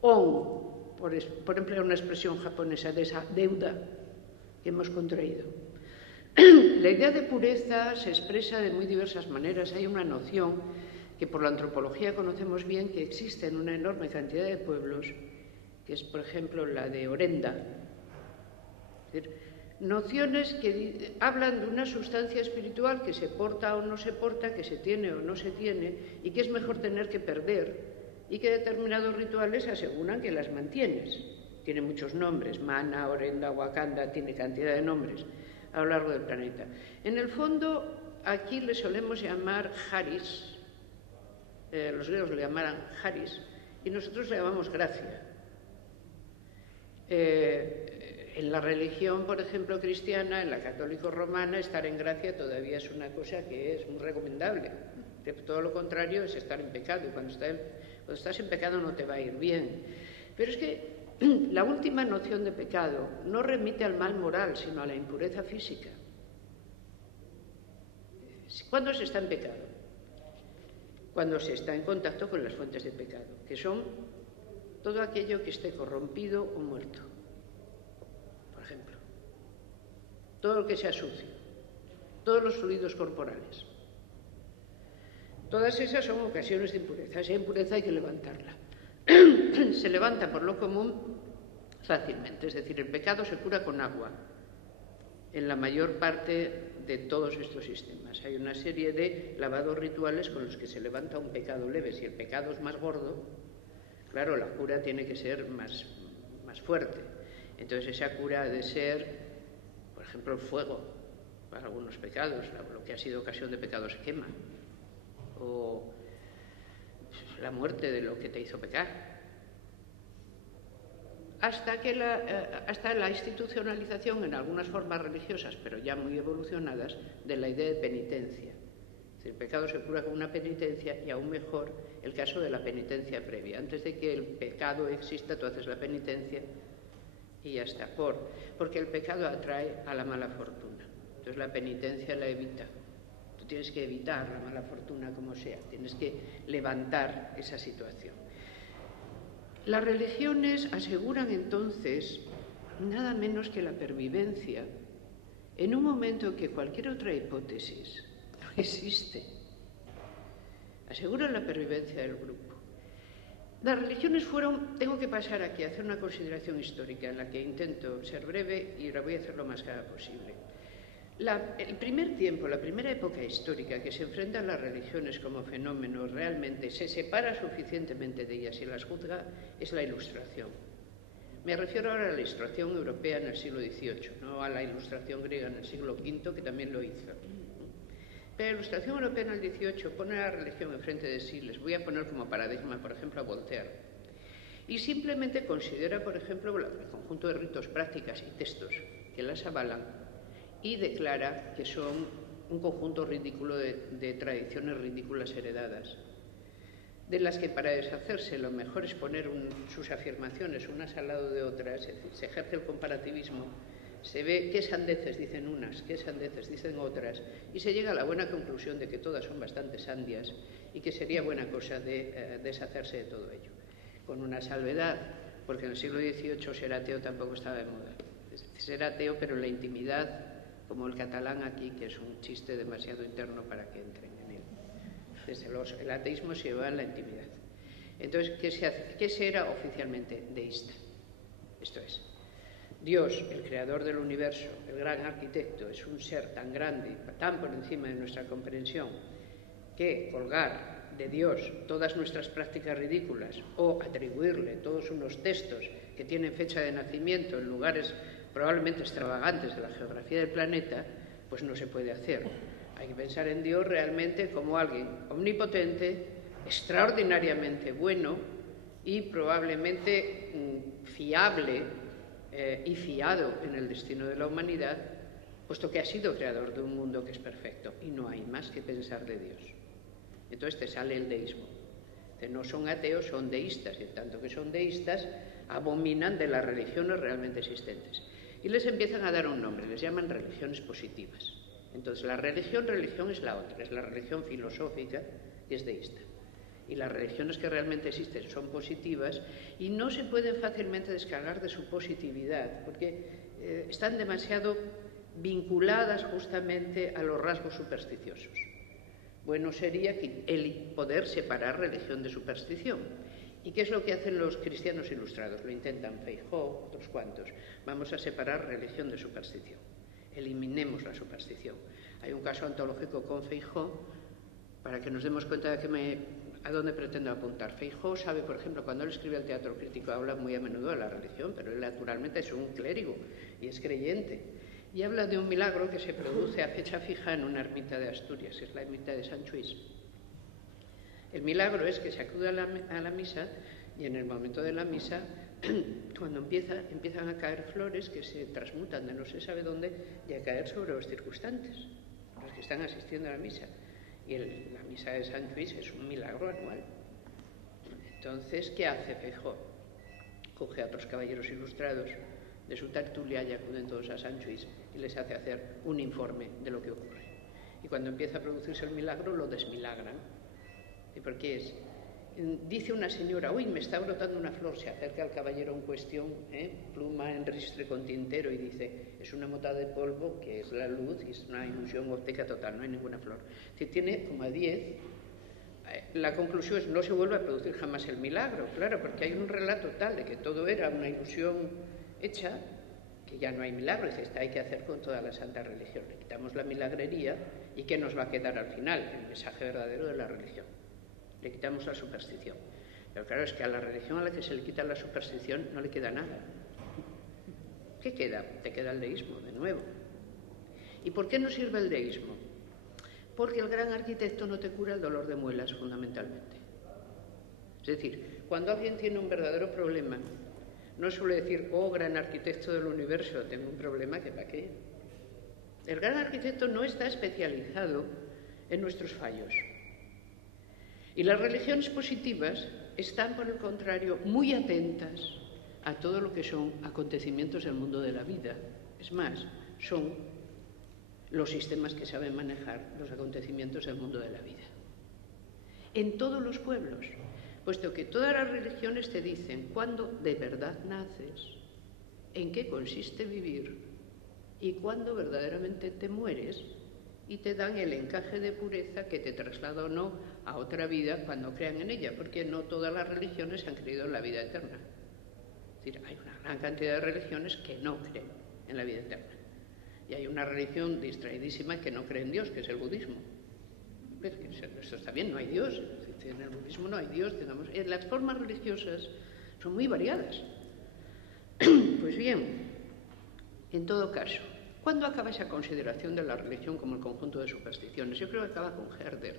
on, por emplear una expresión japonesa, de esa deuda que hemos contraído. La idea de pureza se expresa de muy diversas maneras. Hay una noción que por la antropología conocemos bien, que existe en una enorme cantidad de pueblos, que es, por ejemplo, la de Orenda. Es decir, nociones que hablan de una sustancia espiritual que se porta o no se porta, que se tiene o no se tiene, y que es mejor tener que perder, y que determinados rituales aseguran que las mantienes. Tiene muchos nombres, Mana, Orenda, Wakanda, tiene cantidad de nombres a lo largo del planeta. En el fondo, aquí le solemos llamar Haris, los griegos le llamaran Haris, y nosotros le llamamos gracia. En la religión, por ejemplo, cristiana, en la católico-romana, estar en gracia todavía es una cosa que es muy recomendable. Todo lo contrario es estar en pecado, y cuando estás en pecado no te va a ir bien. Pero es que la última noción de pecado no remite al mal moral, sino a la impureza física. ¿Cuándo se está en pecado? Cuando se está en contacto con las fuentes de pecado, que son todo aquello que esté corrompido o muerto. Por ejemplo, todo lo que sea sucio, todos los fluidos corporales. Todas esas son ocasiones de impureza. Esa impureza hay que levantarla. Se levanta por lo común fácilmente, es decir, el pecado se cura con agua en la mayor parte de todos estos sistemas. Hay una serie de lavados rituales con los que se levanta un pecado leve. Si el pecado es más gordo, claro, la cura tiene que ser más fuerte. Entonces esa cura ha de ser, por ejemplo, el fuego para algunos pecados. Lo que ha sido ocasión de pecado se quema. O la muerte de lo que te hizo pecar, hasta la institucionalización en algunas formas religiosas, pero ya muy evolucionadas, de la idea de penitencia. Es decir, el pecado se cura con una penitencia, y aún mejor el caso de la penitencia previa. Antes de que el pecado exista, tú haces la penitencia y ya está. Porque el pecado atrae a la mala fortuna. Entonces la penitencia la evita. Tienes que evitar la mala fortuna como sea, tienes que levantar esa situación. Las religiones aseguran entonces nada menos que la pervivencia en un momento que cualquier otra hipótesis no existe. Aseguran la pervivencia del grupo. Las religiones fueron, tengo que pasar aquí a hacer una consideración histórica en la que intento ser breve y la voy a hacer lo más clara posible. El primer tiempo, la primera época histórica que se enfrenta a las religiones como fenómeno, realmente se separa suficientemente de ellas y las juzga, es la Ilustración. Me refiero ahora a la Ilustración europea en el siglo XVIII, no a la Ilustración griega en el siglo V, que también lo hizo. Pero la Ilustración Europea en el 18 pone a la religión enfrente de sí. Les voy a poner como paradigma, por ejemplo, a Voltaire. Y simplemente considera, por ejemplo, el conjunto de ritos, prácticas y textos que las avalan y declara que son un conjunto ridículo de tradiciones ridículas heredadas, de las que para deshacerse lo mejor es poner sus afirmaciones unas al lado de otras, es decir, se ejerce el comparativismo, se ve qué sandeces dicen unas, qué sandeces dicen otras, y se llega a la buena conclusión de que todas son bastante sandias y que sería buena cosa de deshacerse de todo ello. Con una salvedad, porque en el siglo XVIII ser ateo tampoco estaba de moda. Ser ateo, pero en la intimidad, como el catalán aquí, que es un chiste demasiado interno para que entren en él. Desde el ateísmo se lleva en la intimidad. Entonces, ¿qué se era oficialmente? Deísta. Esto es, Dios, el creador del universo, el gran arquitecto, es un ser tan grande, tan por encima de nuestra comprensión, que colgar de Dios todas nuestras prácticas ridículas o atribuirle todos unos textos que tienen fecha de nacimiento en lugares probablemente extravagantes de la geografía del planeta, pues no se puede hacer. Hay que pensar en Dios realmente como alguien omnipotente, extraordinariamente bueno y probablemente fiable y fiado en el destino de la humanidad, puesto que ha sido creador de un mundo que es perfecto y no hay más que pensar de Dios. Entonces te sale el deísmo. No son ateos, son deístas, y en tanto que son deístas, abominan de las religiones realmente existentes. Y les empiezan a dar un nombre, les llaman religiones positivas. Entonces la religión es la otra, es la religión filosófica, que es deísta. Y las religiones que realmente existen son positivas y no se pueden fácilmente descargar de su positividad, porque están demasiado vinculadas justamente a los rasgos supersticiosos. Bueno sería el poder separar religión de superstición. ¿Y qué es lo que hacen los cristianos ilustrados? Lo intentan Feijóo, otros cuantos. Vamos a separar religión de superstición. Eliminemos la superstición. Hay un caso antológico con Feijóo para que nos demos cuenta de a dónde pretendo apuntar. Feijóo sabe, por ejemplo, cuando él escribe el teatro crítico, habla muy a menudo de la religión, pero él naturalmente es un clérigo y es creyente. Y habla de un milagro que se produce a fecha fija en una ermita de Asturias, es la ermita de Sant Lluís. El milagro es que se acude a la misa y en el momento de la misa, cuando empiezan a caer flores que se transmutan de no se sabe dónde y a caer sobre los circunstantes, los que están asistiendo a la misa. Y la misa de Sant Lluís es un milagro anual. Entonces, ¿qué hace Feijóo? Coge a otros caballeros ilustrados de su tertulia y acuden todos a Sant Lluís y les hace hacer un informe de lo que ocurre. Y cuando empieza a producirse el milagro, lo desmilagran. ¿Y por qué es? Dice una señora, uy, me está brotando una flor, se acerca al caballero en cuestión, pluma en ristre con tintero y dice, es una mota de polvo que es la luz y es una ilusión óptica total, no hay ninguna flor. Si tiene como a 10, la conclusión es no se vuelve a producir jamás el milagro, claro, porque hay un relato tal de que todo era una ilusión hecha, que ya no hay milagro, es decir, hay que hacer con toda la santa religión. Le quitamos la milagrería y ¿qué nos va a quedar al final? El mensaje verdadero de la religión. Le quitamos la superstición. Pero claro, es que a la religión a la que se le quita la superstición no le queda nada. ¿Qué queda? Te queda el deísmo, de nuevo. ¿Y por qué no sirve el deísmo? Porque el gran arquitecto no te cura el dolor de muelas, fundamentalmente. Es decir, cuando alguien tiene un verdadero problema, no suele decir, oh, gran arquitecto del universo, tengo un problema, que ¿para qué? El gran arquitecto no está especializado en nuestros fallos. Y las religiones positivas están, por el contrario, muy atentas a todo lo que son acontecimientos del mundo de la vida. Es más, son los sistemas que saben manejar los acontecimientos del mundo de la vida. En todos los pueblos, puesto que todas las religiones te dicen cuándo de verdad naces, en qué consiste vivir y cuándo verdaderamente te mueres, y te dan el encaje de pureza que te traslada o no a otra vida cuando crean en ella, porque no todas las religiones han creído en la vida eterna. Es decir, hay una gran cantidad de religiones que no creen en la vida eterna. Y hay una religión distraidísima que no cree en Dios, que es el budismo. Esto está bien, no hay Dios. En el budismo no hay Dios, digamos. Las formas religiosas son muy variadas. Pues bien, en todo caso, ¿Cuándo acaba esa consideración de la religión como el conjunto de supersticiones? Yo creo que acaba con Herder.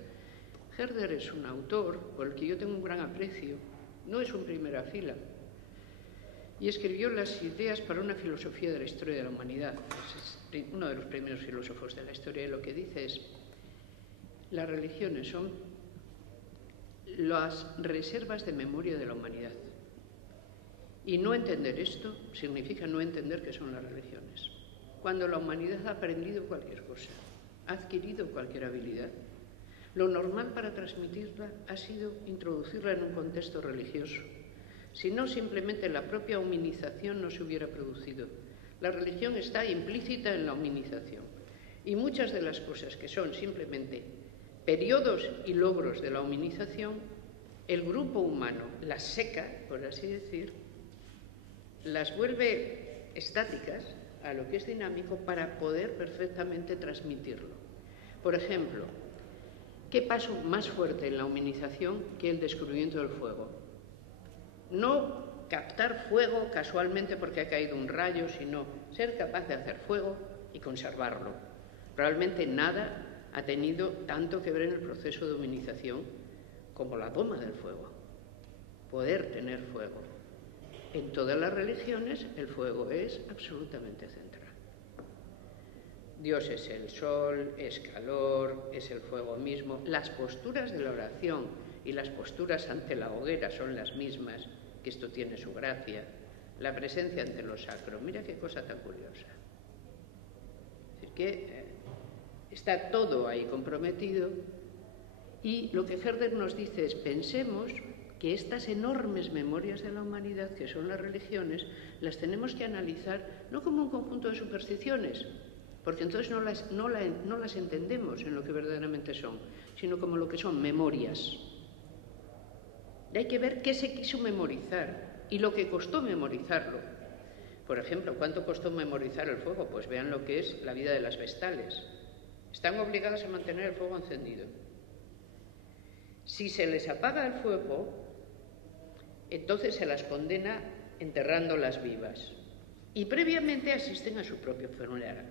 Herder es un autor por el que yo tengo un gran aprecio, no es un primera fila, y escribió las ideas para una filosofía de la historia de la humanidad. Es uno de los primeros filósofos de la historia, y lo que dice es: las religiones son las reservas de memoria de la humanidad. Y no entender esto significa no entender qué son las religiones. Cuando la humanidad ha aprendido cualquier cosa, ha adquirido cualquier habilidad, lo normal para transmitirla ha sido introducirla en un contexto religioso. Si no, simplemente la propia humanización no se hubiera producido. La religión está implícita en la humanización. Y muchas de las cosas que son simplemente periodos y logros de la humanización, el grupo humano las seca, por así decir, las vuelve estáticas a lo que es dinámico para poder perfectamente transmitirlo. Por ejemplo, ¿qué paso más fuerte en la humanización que el descubrimiento del fuego? No captar fuego casualmente porque ha caído un rayo, sino ser capaz de hacer fuego y conservarlo. Realmente nada ha tenido tanto que ver en el proceso de humanización como la toma del fuego. Poder tener fuego. En todas las religiones el fuego es absolutamente central. Dios es el sol, es calor, es el fuego mismo. Las posturas de la oración y las posturas ante la hoguera son las mismas, que esto tiene su gracia. La presencia ante lo sacro, mira qué cosa tan curiosa. Es decir, que está todo ahí comprometido, y lo que Herder nos dice es: pensemos que estas enormes memorias de la humanidad, que son las religiones, las tenemos que analizar no como un conjunto de supersticiones, porque entonces no las entendemos en lo que verdaderamente son, sino como lo que son memorias. Y hay que ver qué se quiso memorizar y lo que costó memorizarlo. Por ejemplo, ¿cuánto costó memorizar el fuego? Pues vean lo que es la vida de las vestales. Están obligadas a mantener el fuego encendido. Si se les apaga el fuego, entonces se las condena enterrándolas vivas. Y previamente asisten a su propio funeral.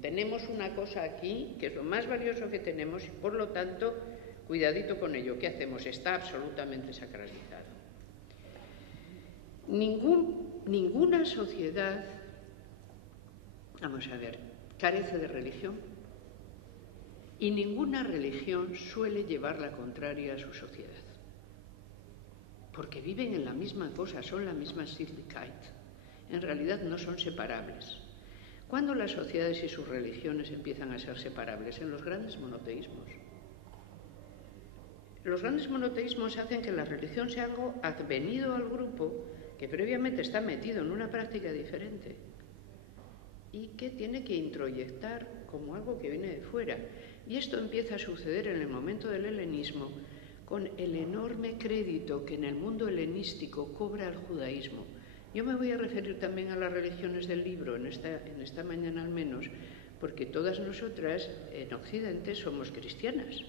Tenemos una cosa aquí que es lo más valioso que tenemos y, por lo tanto, cuidadito con ello. ¿Qué hacemos? Está absolutamente sacralizado. Ninguna sociedad, vamos a ver, carece de religión, y ninguna religión suele llevar la contraria a su sociedad, porque viven en la misma cosa, son la misma Sichtbarkeit. En realidad no son separables. ¿Cuándo las sociedades y sus religiones empiezan a ser separables? En los grandes monoteísmos. Los grandes monoteísmos hacen que la religión sea algo advenido al grupo que previamente está metido en una práctica diferente y que tiene que introyectar como algo que viene de fuera. Y esto empieza a suceder en el momento del helenismo, con el enorme crédito que en el mundo helenístico cobra el judaísmo. Yo me voy a referir también a las religiones del libro en esta mañana al menos, porque todas nosotras en Occidente somos cristianas.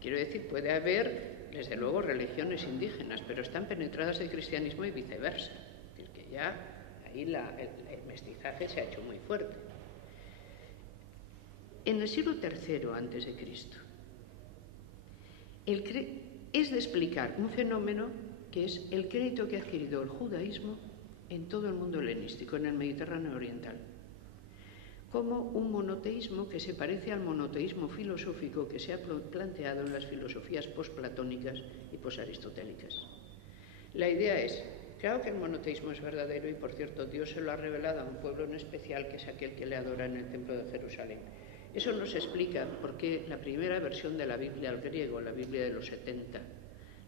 Quiero decir, puede haber, desde luego, religiones indígenas, pero están penetradas del cristianismo y viceversa. Es decir, que ya ahí el mestizaje se ha hecho muy fuerte. En el siglo III a.C., es de explicar un fenómeno que es el crédito que ha adquirido el judaísmo en todo el mundo helenístico, en el Mediterráneo oriental, como un monoteísmo que se parece al monoteísmo filosófico que se ha planteado en las filosofías posplatónicas y posaristotélicas. La idea es, claro que el monoteísmo es verdadero y, por cierto, Dios se lo ha revelado a un pueblo en especial, que es aquel que le adora en el Templo de Jerusalén. Eso nos explica por qué la primera versión de la Biblia al griego, la Biblia de los 70,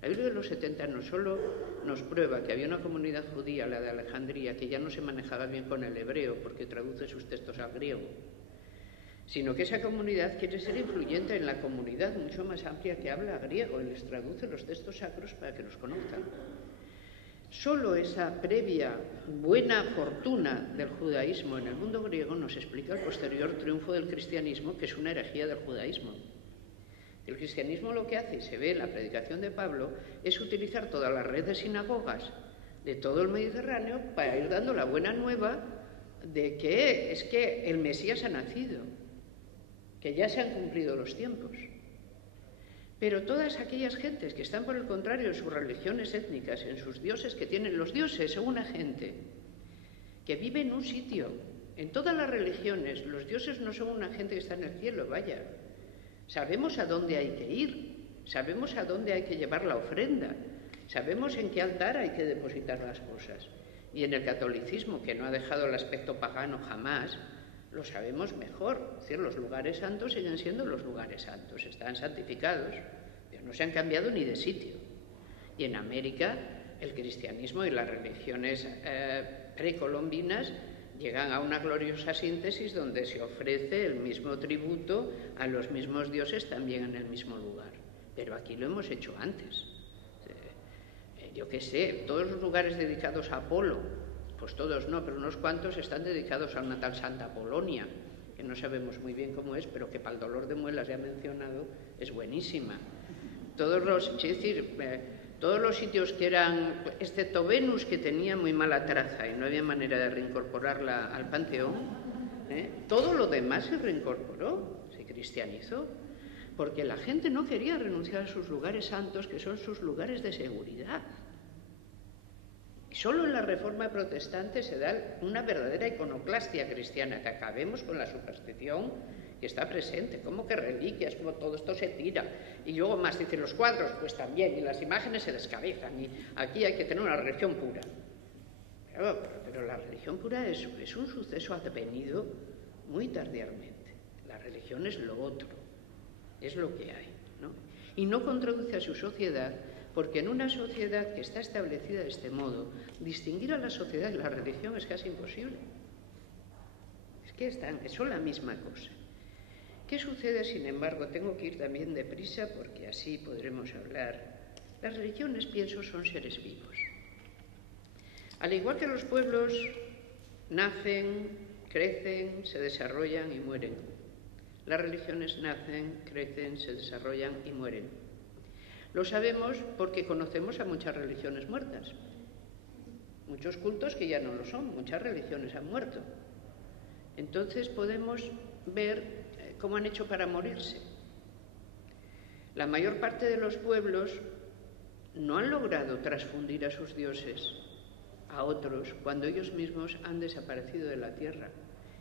la Biblia de los 70 no solo nos prueba que había una comunidad judía, la de Alejandría, que ya no se manejaba bien con el hebreo porque traduce sus textos al griego, sino que esa comunidad quiere ser influyente en la comunidad mucho más amplia que habla griego y les traduce los textos sacros para que los conozcan. Solo esa previa buena fortuna del judaísmo en el mundo griego nos explica el posterior triunfo del cristianismo, que es una herejía del judaísmo. El cristianismo lo que hace, y se ve en la predicación de Pablo, es utilizar toda la red de sinagogas de todo el Mediterráneo para ir dando la buena nueva de que es que el Mesías ha nacido, que ya se han cumplido los tiempos. Pero todas aquellas gentes que están, por el contrario, en sus religiones étnicas, en sus dioses que tienen, los dioses son una gente que vive en un sitio. En todas las religiones, los dioses no son una gente que está en el cielo, vaya. Sabemos a dónde hay que ir, sabemos a dónde hay que llevar la ofrenda, sabemos en qué altar hay que depositar las cosas. Y en el catolicismo, que no ha dejado el aspecto pagano jamás, lo sabemos mejor. Es decir, los lugares santos siguen siendo los lugares santos, están santificados, pero no se han cambiado ni de sitio. Y en América, el cristianismo y las religiones precolombinas llegan a una gloriosa síntesis donde se ofrece el mismo tributo a los mismos dioses también en el mismo lugar. Pero aquí lo hemos hecho antes. Yo qué sé, todos los lugares dedicados a Apolo, pues todos no, pero unos cuantos están dedicados a una tal Santa Polonia, que no sabemos muy bien cómo es, pero que para el dolor de muelas, ya he mencionado, es buenísima. Todos los sitios que eran, excepto Venus, que tenía muy mala traza y no había manera de reincorporarla al panteón, todo lo demás se reincorporó, se cristianizó, porque la gente no quería renunciar a sus lugares santos, que son sus lugares de seguridad. Solo en la Reforma protestante se da una verdadera iconoclastia cristiana, que acabemos con la superstición que está presente, como que reliquias, como todo esto se tira, y luego más dicen los cuadros, pues también, y las imágenes se descabezan, y aquí hay que tener una religión pura. Pero la religión pura es un suceso advenido muy tardíamente. La religión es lo otro, es lo que hay, ¿no? Y no contradice a su sociedad, porque en una sociedad que está establecida de este modo, distinguir a la sociedad y la religión es casi imposible. Es que son la misma cosa. ¿Qué sucede, sin embargo? Tengo que ir también deprisa porque así podremos hablar. Las religiones, pienso, son seres vivos. Al igual que los pueblos, nacen, crecen, se desarrollan y mueren. Las religiones nacen, crecen, se desarrollan y mueren. Lo sabemos porque conocemos a muchas religiones muertas. Muchos cultos que ya no lo son, muchas religiones han muerto. Entonces podemos ver cómo han hecho para morirse. La mayor parte de los pueblos no han logrado transfundir a sus dioses a otros cuando ellos mismos han desaparecido de la tierra.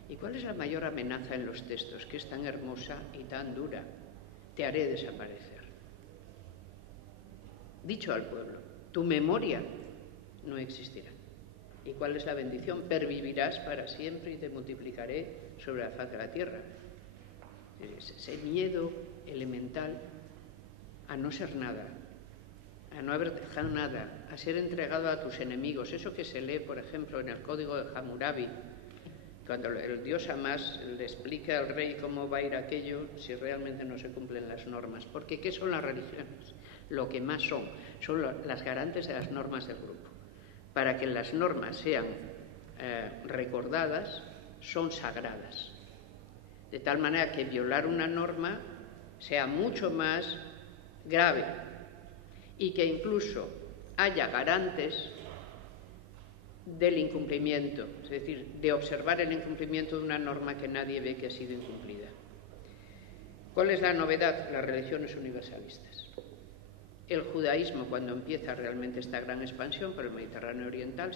¿Y cuál es la mayor amenaza en los textos? Que es tan hermosa y tan dura. Te haré desaparecer. Dicho al pueblo, tu memoria no existirá. ¿Y cuál es la bendición? Pervivirás para siempre y te multiplicaré sobre la faz de la tierra. Ese miedo elemental a no ser nada, a no haber dejado nada, a ser entregado a tus enemigos. Eso que se lee, por ejemplo, en el Código de Hammurabi, cuando el dios Amás le explica al rey cómo va a ir aquello si realmente no se cumplen las normas. Porque ¿qué son las religiones? Lo que más son las garantes de las normas del grupo. Para que las normas sean recordadas, son sagradas. De tal manera que violar una norma sea mucho más grave y que incluso haya garantes del incumplimiento, es decir, de observar el incumplimiento de una norma que nadie ve que ha sido incumplida. ¿Cuál es la novedad? Las religiones universalistas. El judaísmo, cuando empieza realmente esta gran expansión por el Mediterráneo oriental,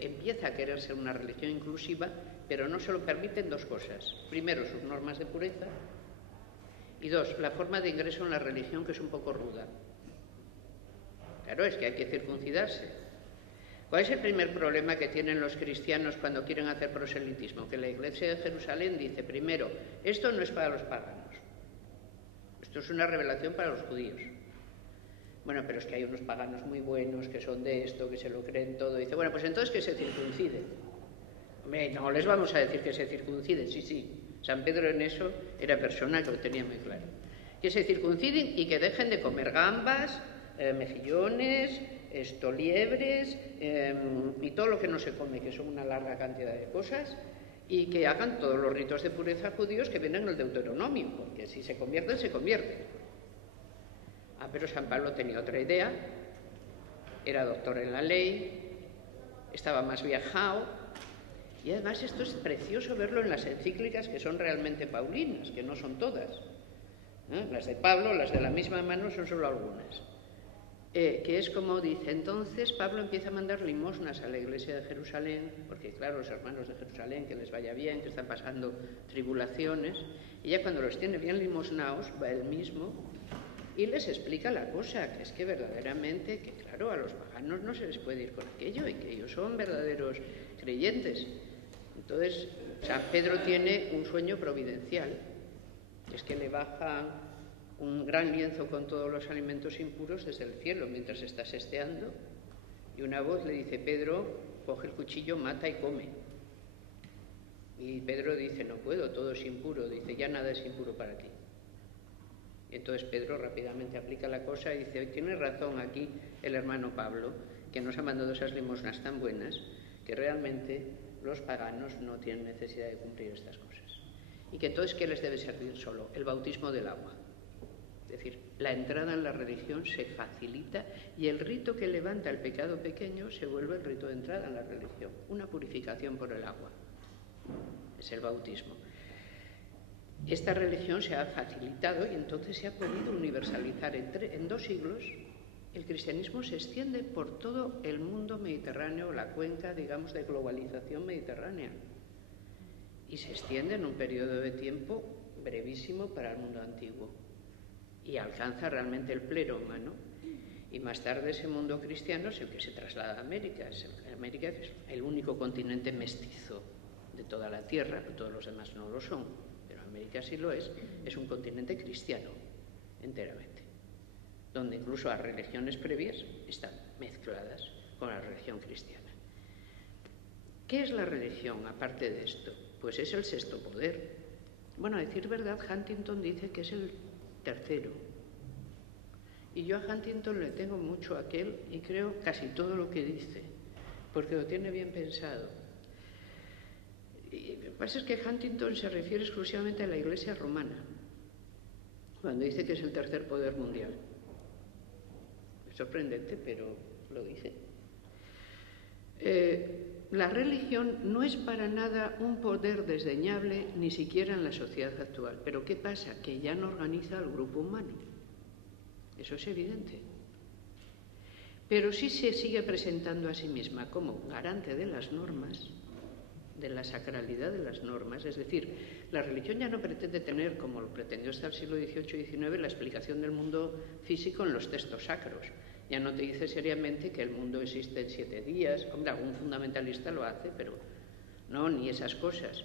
empieza a querer ser una religión inclusiva, pero no solo permiten dos cosas. Primero, sus normas de pureza, y dos, la forma de ingreso en la religión, que es un poco ruda. Claro, es que hay que circuncidarse. ¿Cuál es el primer problema que tienen los cristianos cuando quieren hacer proselitismo? Que la Iglesia de Jerusalén dice, primero, esto no es para los paganos, esto es una revelación para los judíos. Bueno, pero es que hay unos paganos muy buenos que son de esto, que se lo creen todo. Dice, bueno, pues entonces que se circunciden. Hombre, no les vamos a decir que se circunciden, sí. San Pedro en eso era persona que lo tenía muy claro. Que se circunciden y que dejen de comer gambas, mejillones, liebres y todo lo que no se come, que son una larga cantidad de cosas, y que hagan todos los ritos de pureza judíos que vienen en el Deuteronomio, porque si se convierten, se convierten. Pero San Pablo tenía otra idea, era doctor en la ley, estaba más viajado Y además esto es precioso verlo en las encíclicas que son realmente paulinas, que no son todas. Las de Pablo, las de la misma mano, son solo algunas. Que es como dice, entonces Pablo empieza a mandar limosnas a la iglesia de Jerusalén, porque claro, los hermanos de Jerusalén, que les vaya bien, que están pasando tribulaciones, y ya cuando los tiene bien limosnaos, va él mismo y les explica la cosa, que es que verdaderamente, que claro, a los paganos no se les puede ir con aquello, y que ellos son verdaderos creyentes. Entonces, San Pedro tiene un sueño providencial, que es que le baja un gran lienzo con todos los alimentos impuros desde el cielo mientras está sesteando, y una voz le dice, Pedro, coge el cuchillo, mata y come. Y Pedro dice, no puedo, todo es impuro. Dice, ya nada es impuro para ti. Y entonces Pedro rápidamente aplica la cosa y dice, tiene razón aquí el hermano Pablo, que nos ha mandado esas limosnas tan buenas, que realmente los paganos no tienen necesidad de cumplir estas cosas. Y que entonces, ¿qué les debe servir solo? El bautismo del agua. Es decir, la entrada en la religión se facilita y el rito que levanta el pecado pequeño se vuelve el rito de entrada en la religión, una purificación por el agua. Es el bautismo. Esta religión se ha facilitado y entonces se ha podido universalizar. En 2 siglos el cristianismo se extiende por todo el mundo mediterráneo, la cuenca, digamos, de globalización mediterránea. Y se extiende en un periodo de tiempo brevísimo para el mundo antiguo. Y alcanza realmente el pleroma, ¿no? Y más tarde ese mundo cristiano es el que se traslada a América. América es el único continente mestizo de toda la Tierra, pero todos los demás no lo son. Pero América sí lo es un continente cristiano, enteramente. Donde incluso las religiones previas están mezcladas con la religión cristiana. ¿Qué es la religión, aparte de esto? Pues es el sexto poder. Bueno, a decir verdad, Huntington dice que es el tercero. Y yo a Huntington le tengo mucho a aquel y creo casi todo lo que dice, porque lo tiene bien pensado. Y lo que pasa es que Huntington se refiere exclusivamente a la Iglesia romana, cuando dice que es el tercer poder mundial. Es sorprendente, pero lo dice. La religión no es para nada un poder desdeñable, ni siquiera en la sociedad actual. Pero ¿qué pasa? Que ya no organiza al grupo humano. Eso es evidente. Pero sí se sigue presentando a sí misma como garante de las normas, de la sacralidad de las normas. Es decir, la religión ya no pretende tener, como lo pretendió hasta el siglo XVIII y XIX, la explicación del mundo físico en los textos sacros. Ya no te dice seriamente que el mundo existe en 7 días. Hombre, algún fundamentalista lo hace, pero no, ni esas cosas.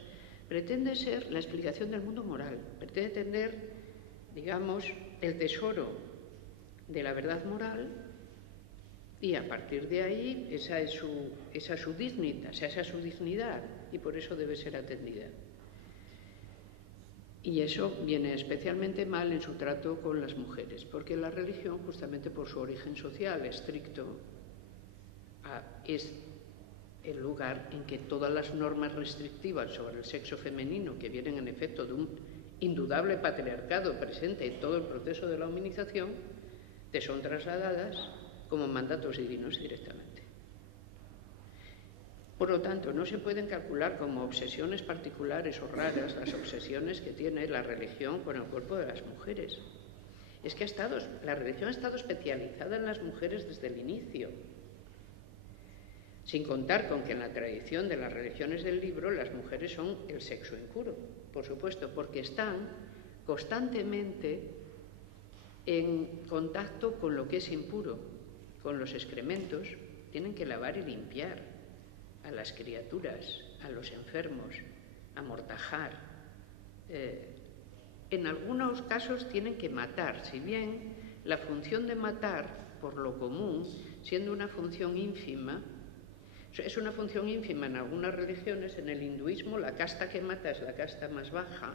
Pretende ser la explicación del mundo moral. Pretende tener, digamos, el tesoro de la verdad moral y a partir de ahí esa es su dignitas, esa es su dignidad y por eso debe ser atendida. Y eso viene especialmente mal en su trato con las mujeres, porque la religión, justamente por su origen social estricto, es el lugar en que todas las normas restrictivas sobre el sexo femenino, que vienen en efecto de un indudable patriarcado presente en todo el proceso de la humanización, te son trasladadas como mandatos divinos directamente. Por lo tanto, no se pueden calcular como obsesiones particulares o raras las obsesiones que tiene la religión con el cuerpo de las mujeres. Es que la religión ha estado especializada en las mujeres desde el inicio. Sin contar con que en la tradición de las religiones del libro las mujeres son el sexo impuro, por supuesto, porque están constantemente en contacto con lo que es impuro, con los excrementos, tienen que lavar y limpiar a las criaturas, a los enfermos, amortajar. En algunos casos tienen que matar, si bien la función de matar, por lo común, siendo una función ínfima, es una función ínfima en algunas religiones. En el hinduismo la casta que mata es la casta más baja,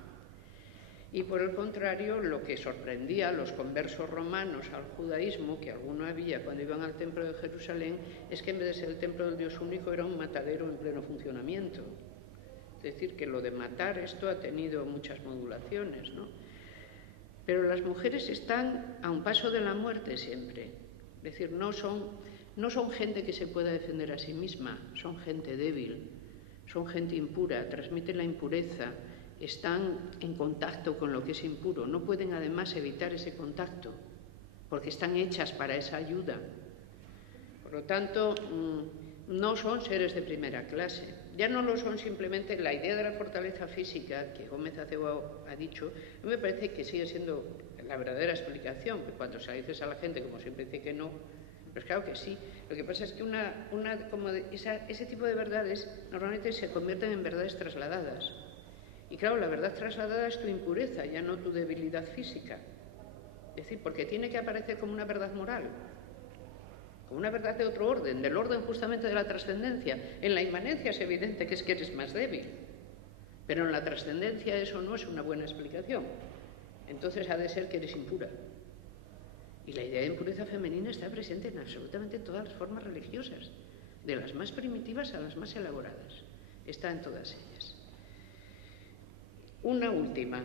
y por el contrario, lo que sorprendía a los conversos romanos al judaísmo, que alguno había cuando iban al templo de Jerusalén, es que en vez de ser el templo del Dios único era un matadero en pleno funcionamiento. Es decir, que lo de matar, esto ha tenido muchas modulaciones, ¿no? Pero las mujeres están a un paso de la muerte siempre. Es decir, no son gente que se pueda defender a sí misma, son gente débil, son gente impura, transmiten la impureza, están en contacto con lo que es impuro, no pueden además evitar ese contacto, porque están hechas para esa ayuda. Por lo tanto, no son seres de primera clase. Ya no lo son simplemente la idea de la fortaleza física, que Gómez Acebo ha dicho, me parece que sigue siendo la verdadera explicación, que cuando se la dices a la gente, como siempre dice que no, pues claro que sí. Lo que pasa es que ese tipo de verdades normalmente se convierten en verdades trasladadas. Y claro, la verdad trasladada es tu impureza, ya no tu debilidad física. Es decir, porque tiene que aparecer como una verdad moral, como una verdad de otro orden, del orden justamente de la trascendencia. En la inmanencia es evidente que es que eres más débil, pero en la trascendencia eso no es una buena explicación. Entonces ha de ser que eres impura. Y la idea de impureza femenina está presente en absolutamente todas las formas religiosas, de las más primitivas a las más elaboradas. Está en todas ellas. Una última,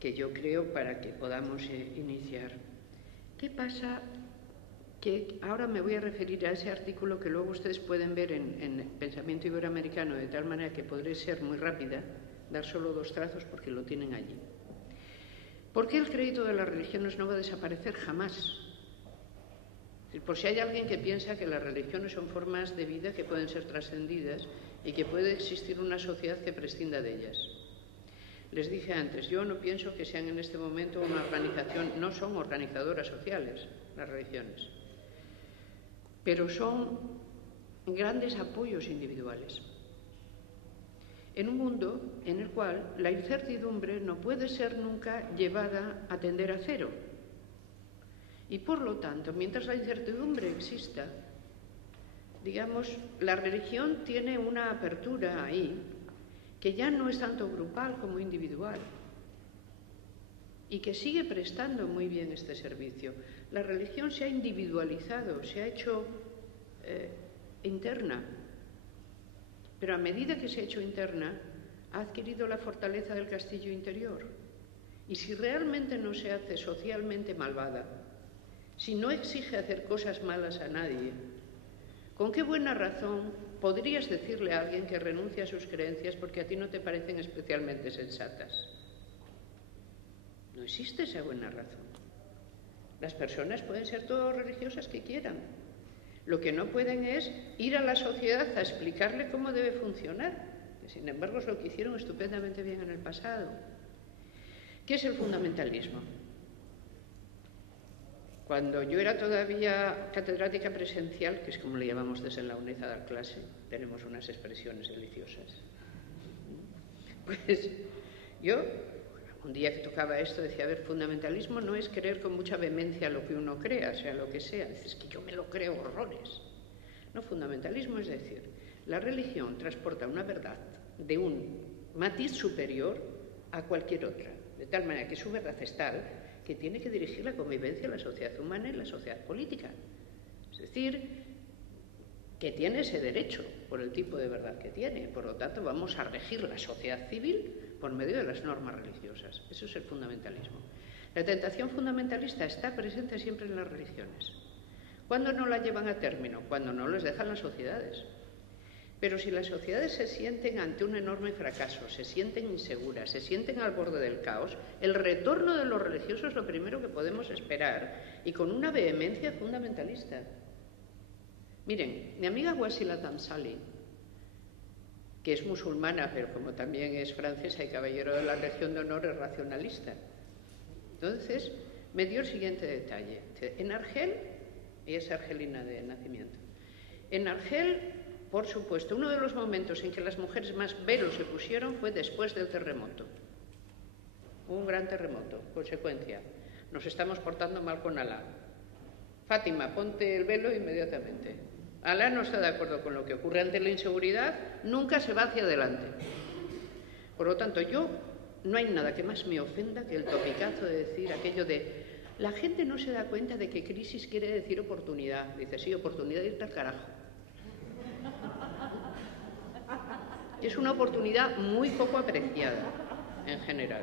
que yo creo para que podamos iniciar. ¿Qué pasa? Que ahora me voy a referir a ese artículo que luego ustedes pueden ver en Pensamiento Iberoamericano, de tal manera que podré ser muy rápida, dar solo 2 trazos porque lo tienen allí. ¿Por qué el crédito de las religiones no va a desaparecer jamás? Es decir, por si hay alguien que piensa que las religiones son formas de vida que pueden ser trascendidas y que puede existir una sociedad que prescinda de ellas. Les dije antes, yo no pienso que sean en este momento una organización, no son organizadoras sociales las religiones, pero son grandes apoyos individuales. En un mundo en el cual la incertidumbre no puede ser nunca llevada a tender a cero. Y por lo tanto, mientras la incertidumbre exista, digamos, la religión tiene una apertura ahí que ya no es tanto grupal como individual y que sigue prestando muy bien este servicio. La religión se ha individualizado, se ha hecho interna, pero a medida que se ha hecho interna, ha adquirido la fortaleza del castillo interior. Y si realmente no se hace socialmente malvada, si no exige hacer cosas malas a nadie, ¿con qué buena razón podrías decirle a alguien que renuncie a sus creencias porque a ti no te parecen especialmente sensatas? No existe esa buena razón. Las personas pueden ser todas religiosas que quieran. Lo que no pueden es ir a la sociedad a explicarle cómo debe funcionar, que sin embargo es lo que hicieron estupendamente bien en el pasado. ¿Qué es el fundamentalismo? Cuando yo era todavía catedrática presencial, que es como le llamamos desde la UNED a dar clase, tenemos unas expresiones deliciosas, pues yo, un día que tocaba esto, decía, a ver, fundamentalismo no es creer con mucha vehemencia lo que uno crea, sea lo que sea. Dices que yo me lo creo horrores. No, fundamentalismo es decir, la religión transporta una verdad de un matiz superior a cualquier otra, de tal manera que su verdad es tal que tiene que dirigir la convivencia de la sociedad humana y la sociedad política. Es decir, que tiene ese derecho por el tipo de verdad que tiene. Por lo tanto, vamos a regir la sociedad civil por medio de las normas religiosas. Eso es el fundamentalismo. La tentación fundamentalista está presente siempre en las religiones. ¿Cuándo no la llevan a término? Cuando no les dejan las sociedades. Pero si las sociedades se sienten ante un enorme fracaso, se sienten inseguras, se sienten al borde del caos, el retorno de los religiosos es lo primero que podemos esperar, y con una vehemencia fundamentalista. Miren, mi amiga Wasila Tamsali, que es musulmana, pero como también es francesa y caballero de la Legión de Honor, es racionalista. Entonces, me dio el siguiente detalle. En Argel, ella es argelina de nacimiento, en Argel, por supuesto, uno de los momentos en que las mujeres más velos se pusieron fue después del terremoto. Hubo un gran terremoto, consecuencia. Nos estamos portando mal con Alá. Fátima, ponte el velo inmediatamente. Alá no está de acuerdo con lo que ocurre ante la inseguridad, nunca se va hacia adelante. Por lo tanto, no hay nada que más me ofenda que el topicazo de decir aquello de la gente no se da cuenta de que crisis quiere decir oportunidad. Dice, sí, oportunidad de irte al carajo. Es una oportunidad muy poco apreciada en general.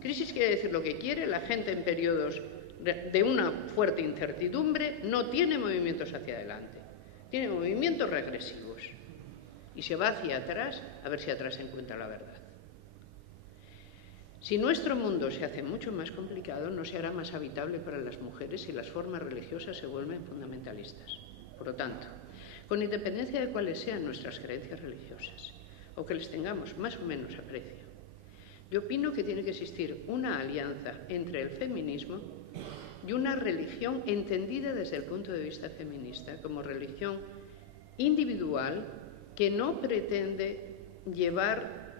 Crisis quiere decir lo que quiere, la gente en periodos de una fuerte incertidumbre no tiene movimientos hacia adelante, tiene movimientos regresivos. y se va hacia atrás a ver si atrás se encuentra la verdad. Si nuestro mundo se hace mucho más complicado, no se hará más habitable para las mujeres si las formas religiosas se vuelven fundamentalistas. Por lo tanto, con independencia de cuáles sean nuestras creencias religiosas, o que les tengamos más o menos aprecio, yo opino que tiene que existir una alianza entre el feminismo y una religión entendida desde el punto de vista feminista como religión individual que no pretende llevar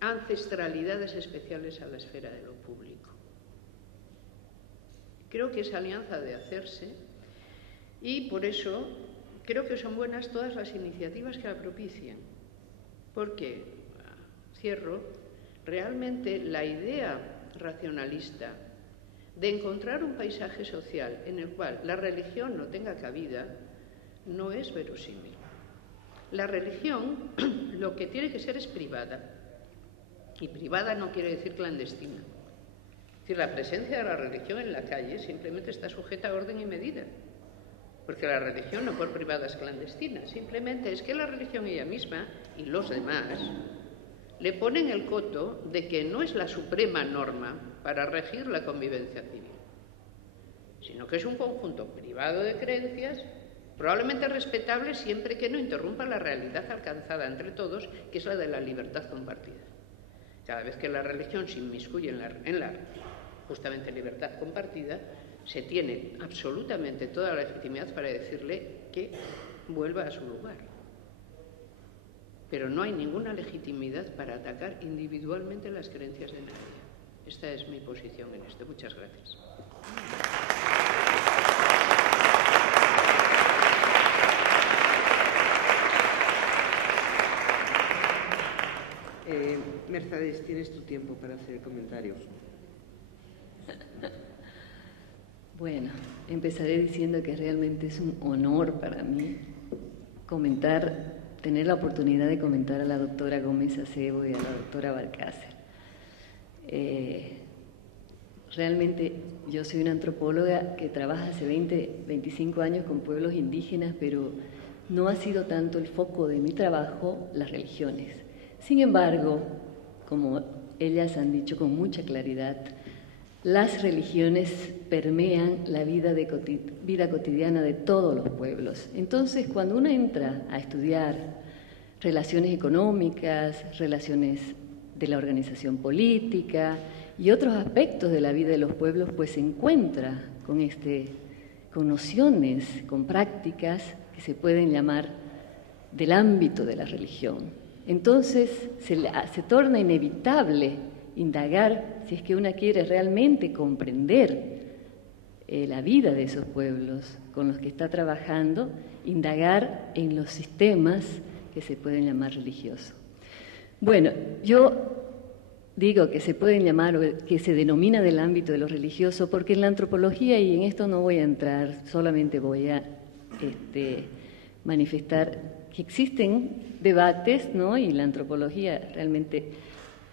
ancestralidades especiales a la esfera de lo público. Creo que esa alianza ha de hacerse y por eso creo que son buenas todas las iniciativas que la propician, porque, cierro, realmente la idea racionalista de encontrar un paisaje social en el cual la religión no tenga cabida no es verosímil. La religión lo que tiene que ser es privada, y privada no quiere decir clandestina. Es decir, la presencia de la religión en la calle simplemente está sujeta a orden y medida, porque la religión no por privada es clandestina, simplemente es que la religión ella misma y los demás le ponen el coto de que no es la suprema norma para regir la convivencia civil, sino que es un conjunto privado de creencias, probablemente respetable siempre que no interrumpa la realidad alcanzada entre todos, que es la de la libertad compartida. Cada vez que la religión se inmiscuye en la justamente libertad compartida, se tiene absolutamente toda la legitimidad para decirle que vuelva a su lugar. Pero no hay ninguna legitimidad para atacar individualmente las creencias de nadie. Esta es mi posición en esto. Muchas gracias. Mercedes, tienes tu tiempo para hacer comentarios. Bueno, empezaré diciendo que realmente es un honor para mí tener la oportunidad de comentar a la doctora Gómez Acebo y a la doctora Valcárcel. Realmente yo soy una antropóloga que trabaja hace 25 años con pueblos indígenas, pero no ha sido tanto el foco de mi trabajo las religiones. Sin embargo, como ellas han dicho con mucha claridad, las religiones permean la vida cotidiana de todos los pueblos. Entonces, cuando uno entra a estudiar relaciones económicas, relaciones de la organización política y otros aspectos de la vida de los pueblos, pues se encuentra con nociones, con prácticas que se pueden llamar del ámbito de la religión. Entonces se torna inevitable indagar, si es que uno quiere realmente comprender la vida de esos pueblos con los que está trabajando, indagar en los sistemas que se pueden llamar religiosos. Bueno, yo digo que se pueden llamar, o que se denomina del ámbito de lo religioso, porque en la antropología, y en esto no voy a entrar, solamente voy a manifestar que existen debates, ¿no? Y la antropología realmente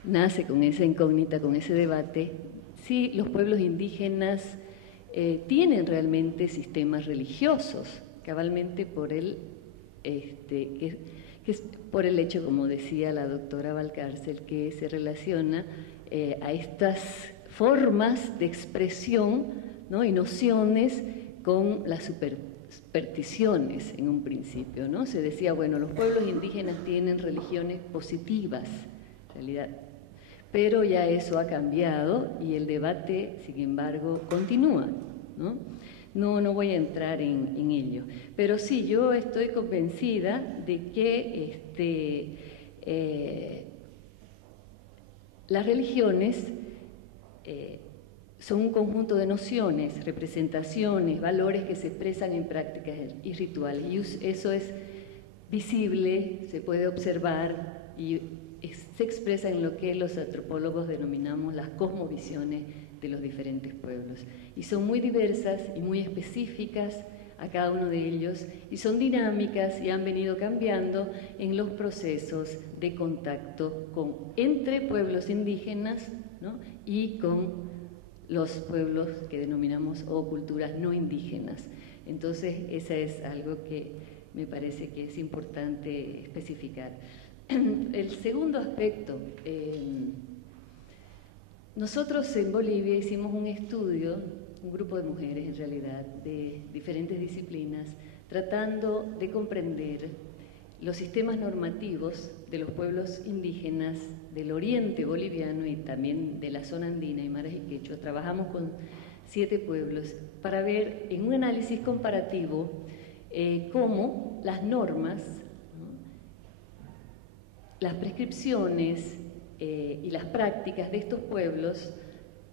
nace con esa incógnita, con ese debate, si los pueblos indígenas tienen realmente sistemas religiosos, cabalmente por por el hecho, como decía la doctora Valcárcel, que se relaciona a estas formas de expresión, ¿no? Y nociones con las supersticiones en un principio, ¿no? Se decía, bueno, los pueblos indígenas tienen religiones positivas, en realidad, pero ya eso ha cambiado y el debate, sin embargo, continúa, ¿no? No voy a entrar en ello, pero sí, yo estoy convencida de que las religiones son un conjunto de nociones, representaciones, valores que se expresan en prácticas y rituales, y eso es visible, se puede observar y se expresa en lo que los antropólogos denominamos las cosmovisiones de los diferentes pueblos. Y son muy diversas y muy específicas a cada uno de ellos, y son dinámicas y han venido cambiando en los procesos de contacto entre pueblos indígenas, ¿no? Y con los pueblos que denominamos o culturas no indígenas. Entonces, esa es algo que me parece que es importante especificar. El segundo aspecto, nosotros en Bolivia hicimos un estudio, un grupo de mujeres en realidad, de diferentes disciplinas, tratando de comprender los sistemas normativos de los pueblos indígenas del oriente boliviano y también de la zona andina, aymaras y quechua. Trabajamos con 7 pueblos para ver en un análisis comparativo cómo las normas, ¿no?, las prescripciones y las prácticas de estos pueblos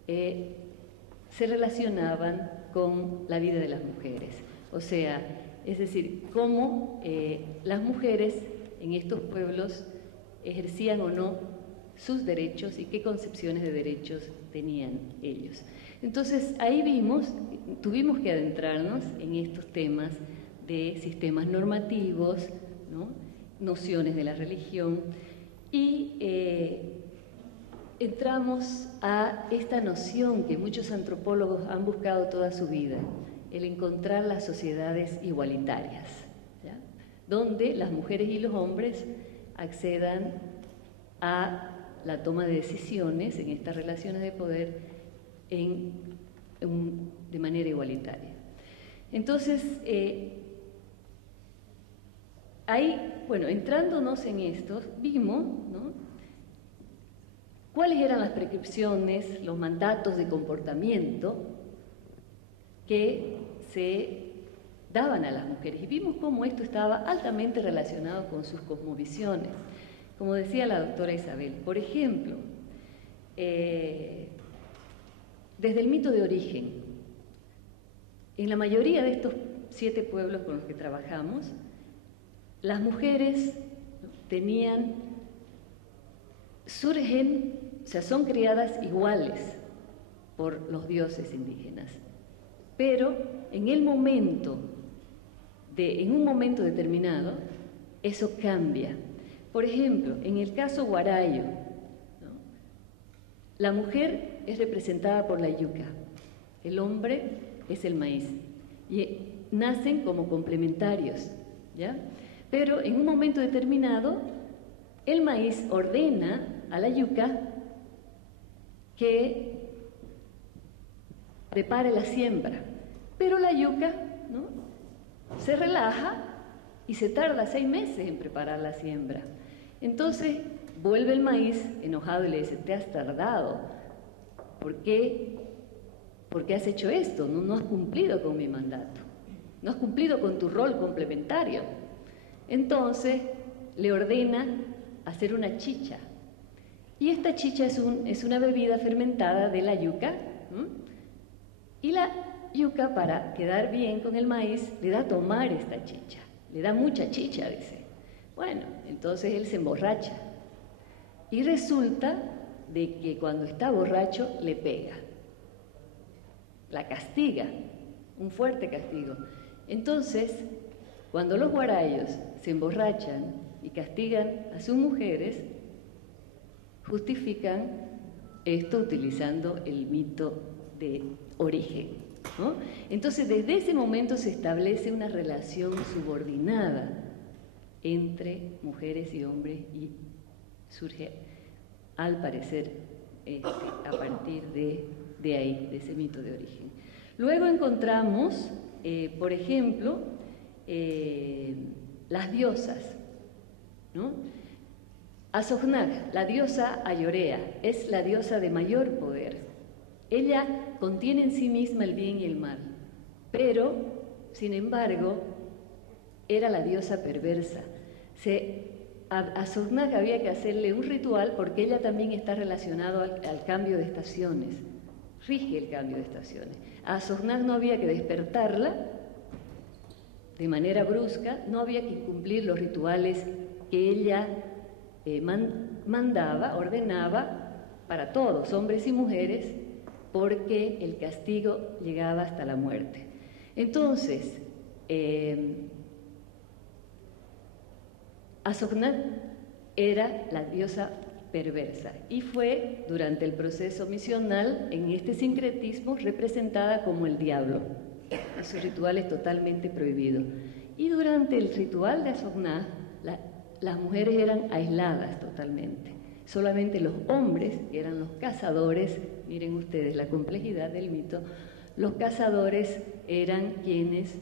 se relacionaban con la vida de las mujeres. O sea, es decir, cómo las mujeres en estos pueblos ejercían o no sus derechos y qué concepciones de derechos tenían ellos. Entonces, ahí tuvimos que adentrarnos en estos temas de sistemas normativos, ¿no?, nociones de la religión, y entramos a esta noción que muchos antropólogos han buscado toda su vida, el encontrar las sociedades igualitarias, ¿ya?, donde las mujeres y los hombres accedan a la toma de decisiones en estas relaciones de poder de manera igualitaria. Entonces, ahí, bueno, entrándonos en esto, vimos, ¿no?, cuáles eran las prescripciones, los mandatos de comportamiento que se daban a las mujeres, y vimos cómo esto estaba altamente relacionado con sus cosmovisiones. Como decía la doctora Isabel, por ejemplo, desde el mito de origen, en la mayoría de estos 7 pueblos con los que trabajamos, las mujeres son criadas iguales por los dioses indígenas, pero en un momento determinado, eso cambia. Por ejemplo, en el caso guarayo, ¿no?, la mujer es representada por la yuca, el hombre es el maíz, y nacen como complementarios, ¿ya? Pero en un momento determinado, el maíz ordena a la yuca que prepare la siembra, pero la yuca, ¿no?, se relaja y se tarda 6 meses en preparar la siembra. Entonces vuelve el maíz enojado y le dice: te has tardado, ¿por qué has hecho esto? No has cumplido con mi mandato, no has cumplido con tu rol complementario. Entonces le ordena hacer una chicha, y esta chicha es una bebida fermentada de la yuca, ¿no?, y la yuca, para quedar bien con el maíz, le da a tomar esta chicha, le da mucha chicha, dice. Bueno, entonces él se emborracha y resulta de que cuando está borracho le pega, la castiga, un fuerte castigo. Entonces, cuando los guarayos se emborrachan y castigan a sus mujeres, justifican esto utilizando el mito de origen, ¿no? Entonces, desde ese momento se establece una relación subordinada entre mujeres y hombres, y surge, al parecer, a partir de ahí, de ese mito de origen. Luego encontramos, por ejemplo, las diosas, ¿no? Azognac, la diosa Ayorea, es la diosa de mayor poder. Ella contiene en sí misma el bien y el mal, pero, sin embargo, era la diosa perversa. A Azognac había que hacerle un ritual porque ella también está relacionada al cambio de estaciones, rige el cambio de estaciones. A Azognac no había que despertarla de manera brusca, no había que cumplir los rituales que ella ordenaba para todos, hombres y mujeres, porque el castigo llegaba hasta la muerte. Entonces, Azognac era la diosa perversa y fue, durante el proceso misional, en este sincretismo, representada como el diablo. Ese ritual es totalmente prohibido. Y durante el ritual de Asogná, las mujeres eran aisladas totalmente. Solamente los hombres, que eran los cazadores, miren ustedes la complejidad del mito, los cazadores eran quienes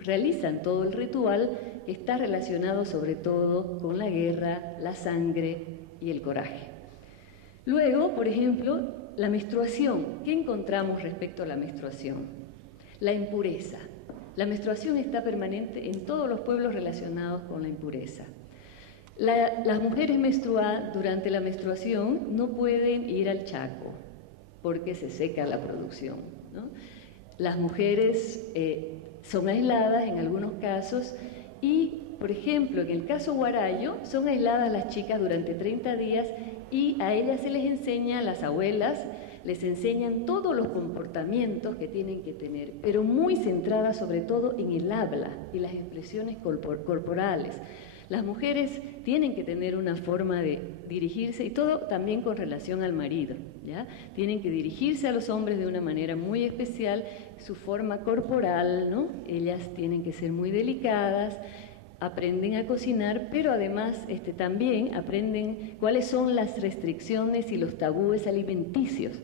realizan todo el ritual que está relacionado sobre todo con la guerra, la sangre y el coraje. Luego, por ejemplo, la menstruación. ¿Qué encontramos respecto a la menstruación? La impureza. La menstruación está permanente en todos los pueblos relacionados con la impureza. Las mujeres menstruadas durante la menstruación no pueden ir al Chaco porque se seca la producción, ¿no? Las mujeres son aisladas en algunos casos y, por ejemplo, en el caso Huarayo, son aisladas las chicas durante 30 días y a ellas se les enseña, las abuelas, les enseñan todos los comportamientos que tienen que tener, pero muy centradas sobre todo en el habla y las expresiones corporales. Las mujeres tienen que tener una forma de dirigirse, y todo también con relación al marido, ¿ya? Tienen que dirigirse a los hombres de una manera muy especial, su forma corporal, ¿no? Ellas tienen que ser muy delicadas, aprenden a cocinar, pero además también aprenden cuáles son las restricciones y los tabúes alimenticios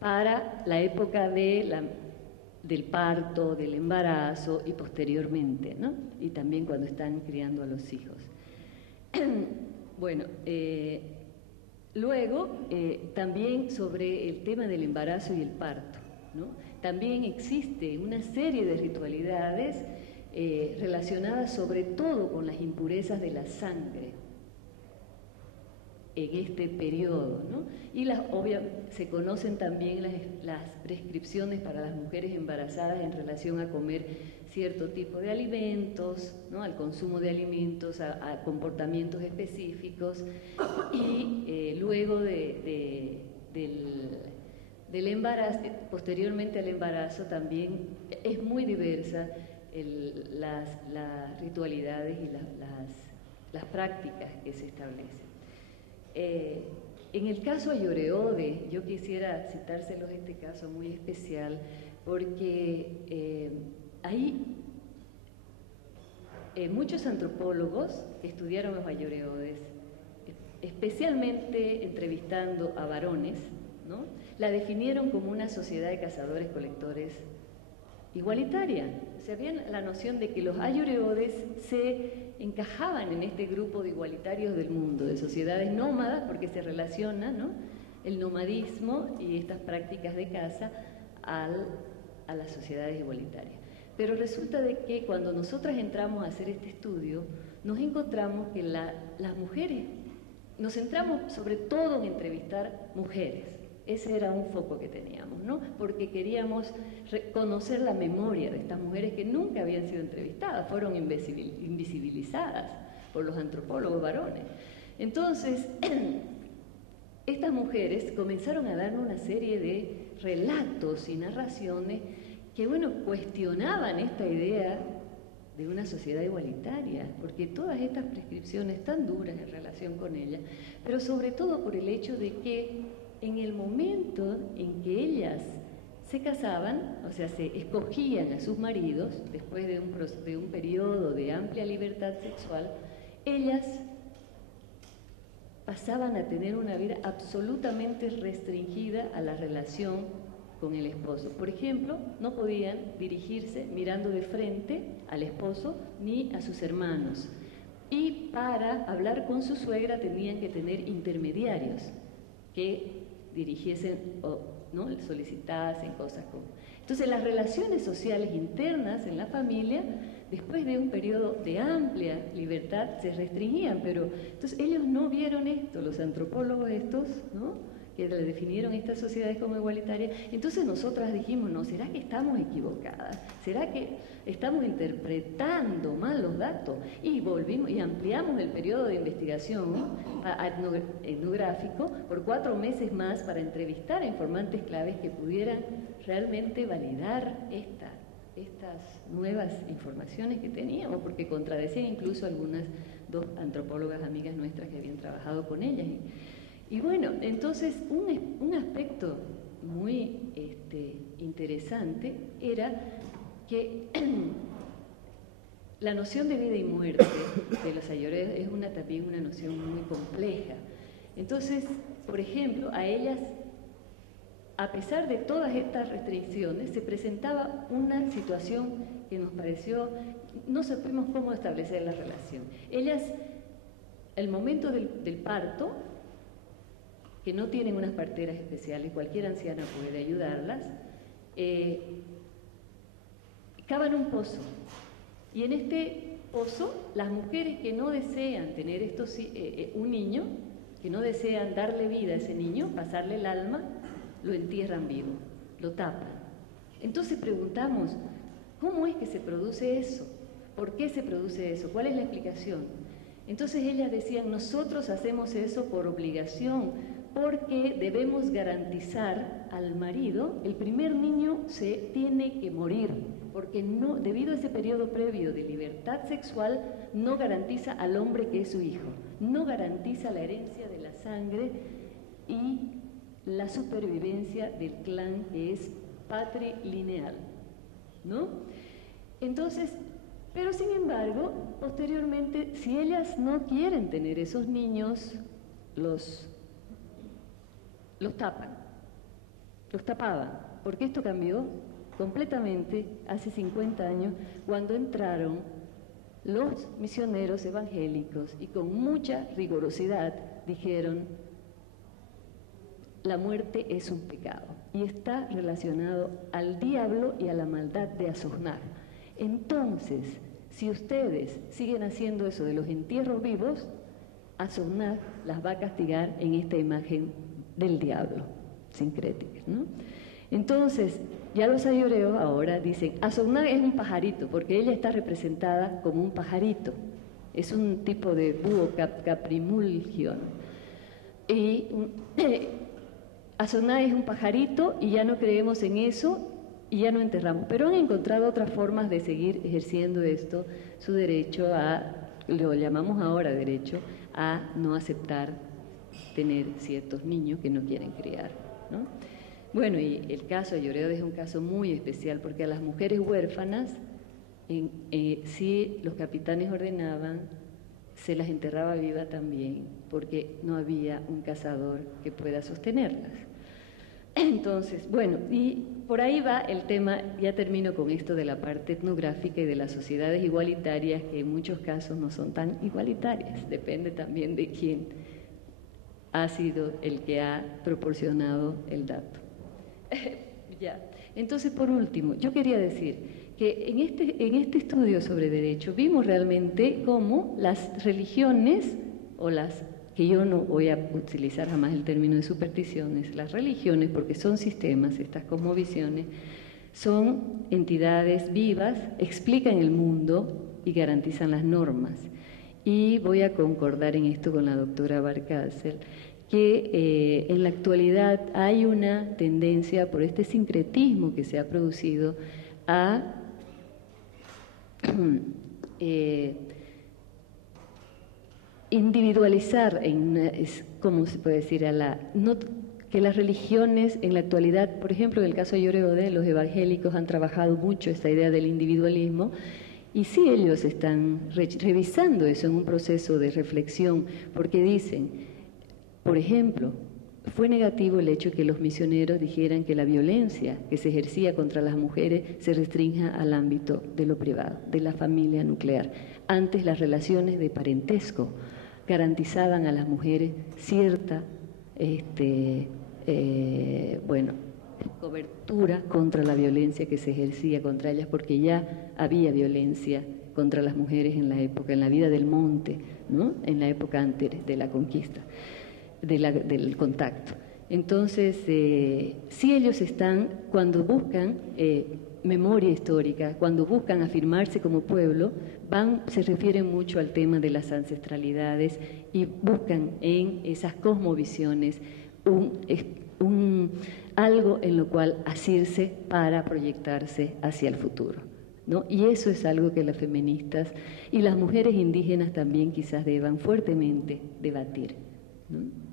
para la época del parto, del embarazo y posteriormente, ¿no? Y también cuando están criando a los hijos. Bueno, luego también sobre el tema del embarazo y el parto, ¿no? También existe una serie de ritualidades relacionadas sobre todo con las impurezas de la sangre en este periodo, ¿no? Y se conocen también las prescripciones para las mujeres embarazadas en relación a comer cierto tipo de alimentos, ¿no? Al consumo de alimentos, a comportamientos específicos, y luego del embarazo, posteriormente al embarazo también es muy diversa las ritualidades y las prácticas que se establecen. En el caso Ayoreode, yo quisiera citárselos este caso muy especial porque hay muchos antropólogos que estudiaron los Ayoreodes, especialmente entrevistando a varones, ¿no? La definieron como una sociedad de cazadores-colectores igualitaria. O sea, había la noción de que los Ayoreodes se encajaban en este grupo de igualitarios del mundo, de sociedades nómadas, porque se relaciona, ¿no?, el nomadismo y estas prácticas de caza a las sociedades igualitarias. Pero resulta de que cuando nosotras entramos a hacer este estudio, nos encontramos que las mujeres, nos centramos sobre todo en entrevistar mujeres. Ese era un foco que teníamos, ¿no? Porque queríamos conocer la memoria de estas mujeres que nunca habían sido entrevistadas, fueron invisibilizadas por los antropólogos varones. Entonces, estas mujeres comenzaron a darnos una serie de relatos y narraciones que, bueno, cuestionaban esta idea de una sociedad igualitaria, porque todas estas prescripciones tan duras en relación con ella, pero sobre todo por el hecho de que en el momento en que ellas se casaban, o sea, se escogían a sus maridos, después de un periodo de amplia libertad sexual, ellas pasaban a tener una vida absolutamente restringida a la relación con el esposo. Por ejemplo, no podían dirigirse mirando de frente al esposo ni a sus hermanos. Y para hablar con su suegra tenían que tener intermediarios que dirigiesen o ¿no?, solicitasen cosas como... Entonces las relaciones sociales internas en la familia, después de un periodo de amplia libertad, se restringían, pero entonces ellos no vieron esto, los antropólogos estos, ¿no?, que definieron estas sociedades como igualitarias. Entonces nosotras dijimos, no, ¿será que estamos equivocadas? ¿Será que estamos interpretando mal los datos? Y volvimos y ampliamos el periodo de investigación etnográfico por 4 meses más para entrevistar a informantes claves que pudieran realmente validar estas nuevas informaciones que teníamos, porque contradecían incluso algunas 2 antropólogas amigas nuestras que habían trabajado con ellas. Y bueno, entonces un aspecto muy interesante era que la noción de vida y muerte de los ayoreos es también una noción muy compleja. Entonces, por ejemplo, a ellas, a pesar de todas estas restricciones, se presentaba una situación que nos pareció, no supimos cómo establecer la relación. Ellas, el momento del parto, que no tienen unas parteras especiales, cualquier anciana puede ayudarlas, cavan un pozo. Y en este pozo, las mujeres que no desean tener un niño, que no desean darle vida a ese niño, pasarle el alma, lo entierran vivo, lo tapan. Entonces preguntamos, ¿cómo es que se produce eso? ¿Por qué se produce eso? ¿Cuál es la explicación? Entonces ellas decían, nosotros hacemos eso por obligación, porque debemos garantizar al marido, el primer niño se tiene que morir, porque no, debido a ese periodo previo de libertad sexual, no garantiza al hombre que es su hijo, no garantiza la herencia de la sangre y la supervivencia del clan que es patrilineal, ¿no? Entonces, pero sin embargo, posteriormente, si ellas no quieren tener esos niños, los tapaban, porque esto cambió completamente hace 50 años, cuando entraron los misioneros evangélicos y con mucha rigurosidad dijeron, la muerte es un pecado y está relacionado al diablo y a la maldad de Azognar. Entonces, si ustedes siguen haciendo eso de los entierros vivos, Azognar las va a castigar en esta imagen del diablo, sincrética, ¿no? Entonces, ya los ayoreos ahora dicen, Azognar es un pajarito, porque ella está representada como un pajarito, es un tipo de búho caprimulgion. Y Azognar es un pajarito y ya no creemos en eso y ya no enterramos, pero han encontrado otras formas de seguir ejerciendo esto, su derecho lo llamamos ahora derecho, a no aceptar tener ciertos niños que no quieren criar, ¿no? Bueno, y el caso de Ayoreo es un caso muy especial porque a las mujeres huérfanas, si los capitanes ordenaban, se las enterraba viva también, porque no había un cazador que pueda sostenerlas. Entonces, bueno, y por ahí va el tema, ya termino con esto de la parte etnográfica y de las sociedades igualitarias, que en muchos casos no son tan igualitarias, depende también de quién ha sido el que ha proporcionado el dato. Ya. Entonces, por último, yo quería decir que en este estudio sobre derecho vimos realmente cómo las religiones, o las que yo no voy a utilizar jamás el término de supersticiones, las religiones, porque son sistemas, estas cosmovisiones, son entidades vivas, explican el mundo y garantizan las normas. Y voy a concordar en esto con la doctora Barcárcel, que en la actualidad hay una tendencia por este sincretismo que se ha producido a individualizar, ¿cómo se puede decir? Que las religiones en la actualidad, por ejemplo, en el caso de Lloré, los evangélicos han trabajado mucho esta idea del individualismo, y sí ellos están revisando eso en un proceso de reflexión, porque dicen, por ejemplo, fue negativo el hecho que los misioneros dijeran que la violencia que se ejercía contra las mujeres se restrinja al ámbito de lo privado, de la familia nuclear. Antes las relaciones de parentesco garantizaban a las mujeres cierta cobertura contra la violencia que se ejercía contra ellas, porque ya había violencia contra las mujeres en la época, en la vida del monte, ¿no? En la época antes de la conquista, del contacto. Entonces, si ellos están, cuando buscan memoria histórica, cuando buscan afirmarse como pueblo, se refieren mucho al tema de las ancestralidades y buscan en esas cosmovisiones algo en lo cual asirse para proyectarse hacia el futuro, ¿no? Y eso es algo que las feministas y las mujeres indígenas también quizás deban fuertemente debatir, ¿no?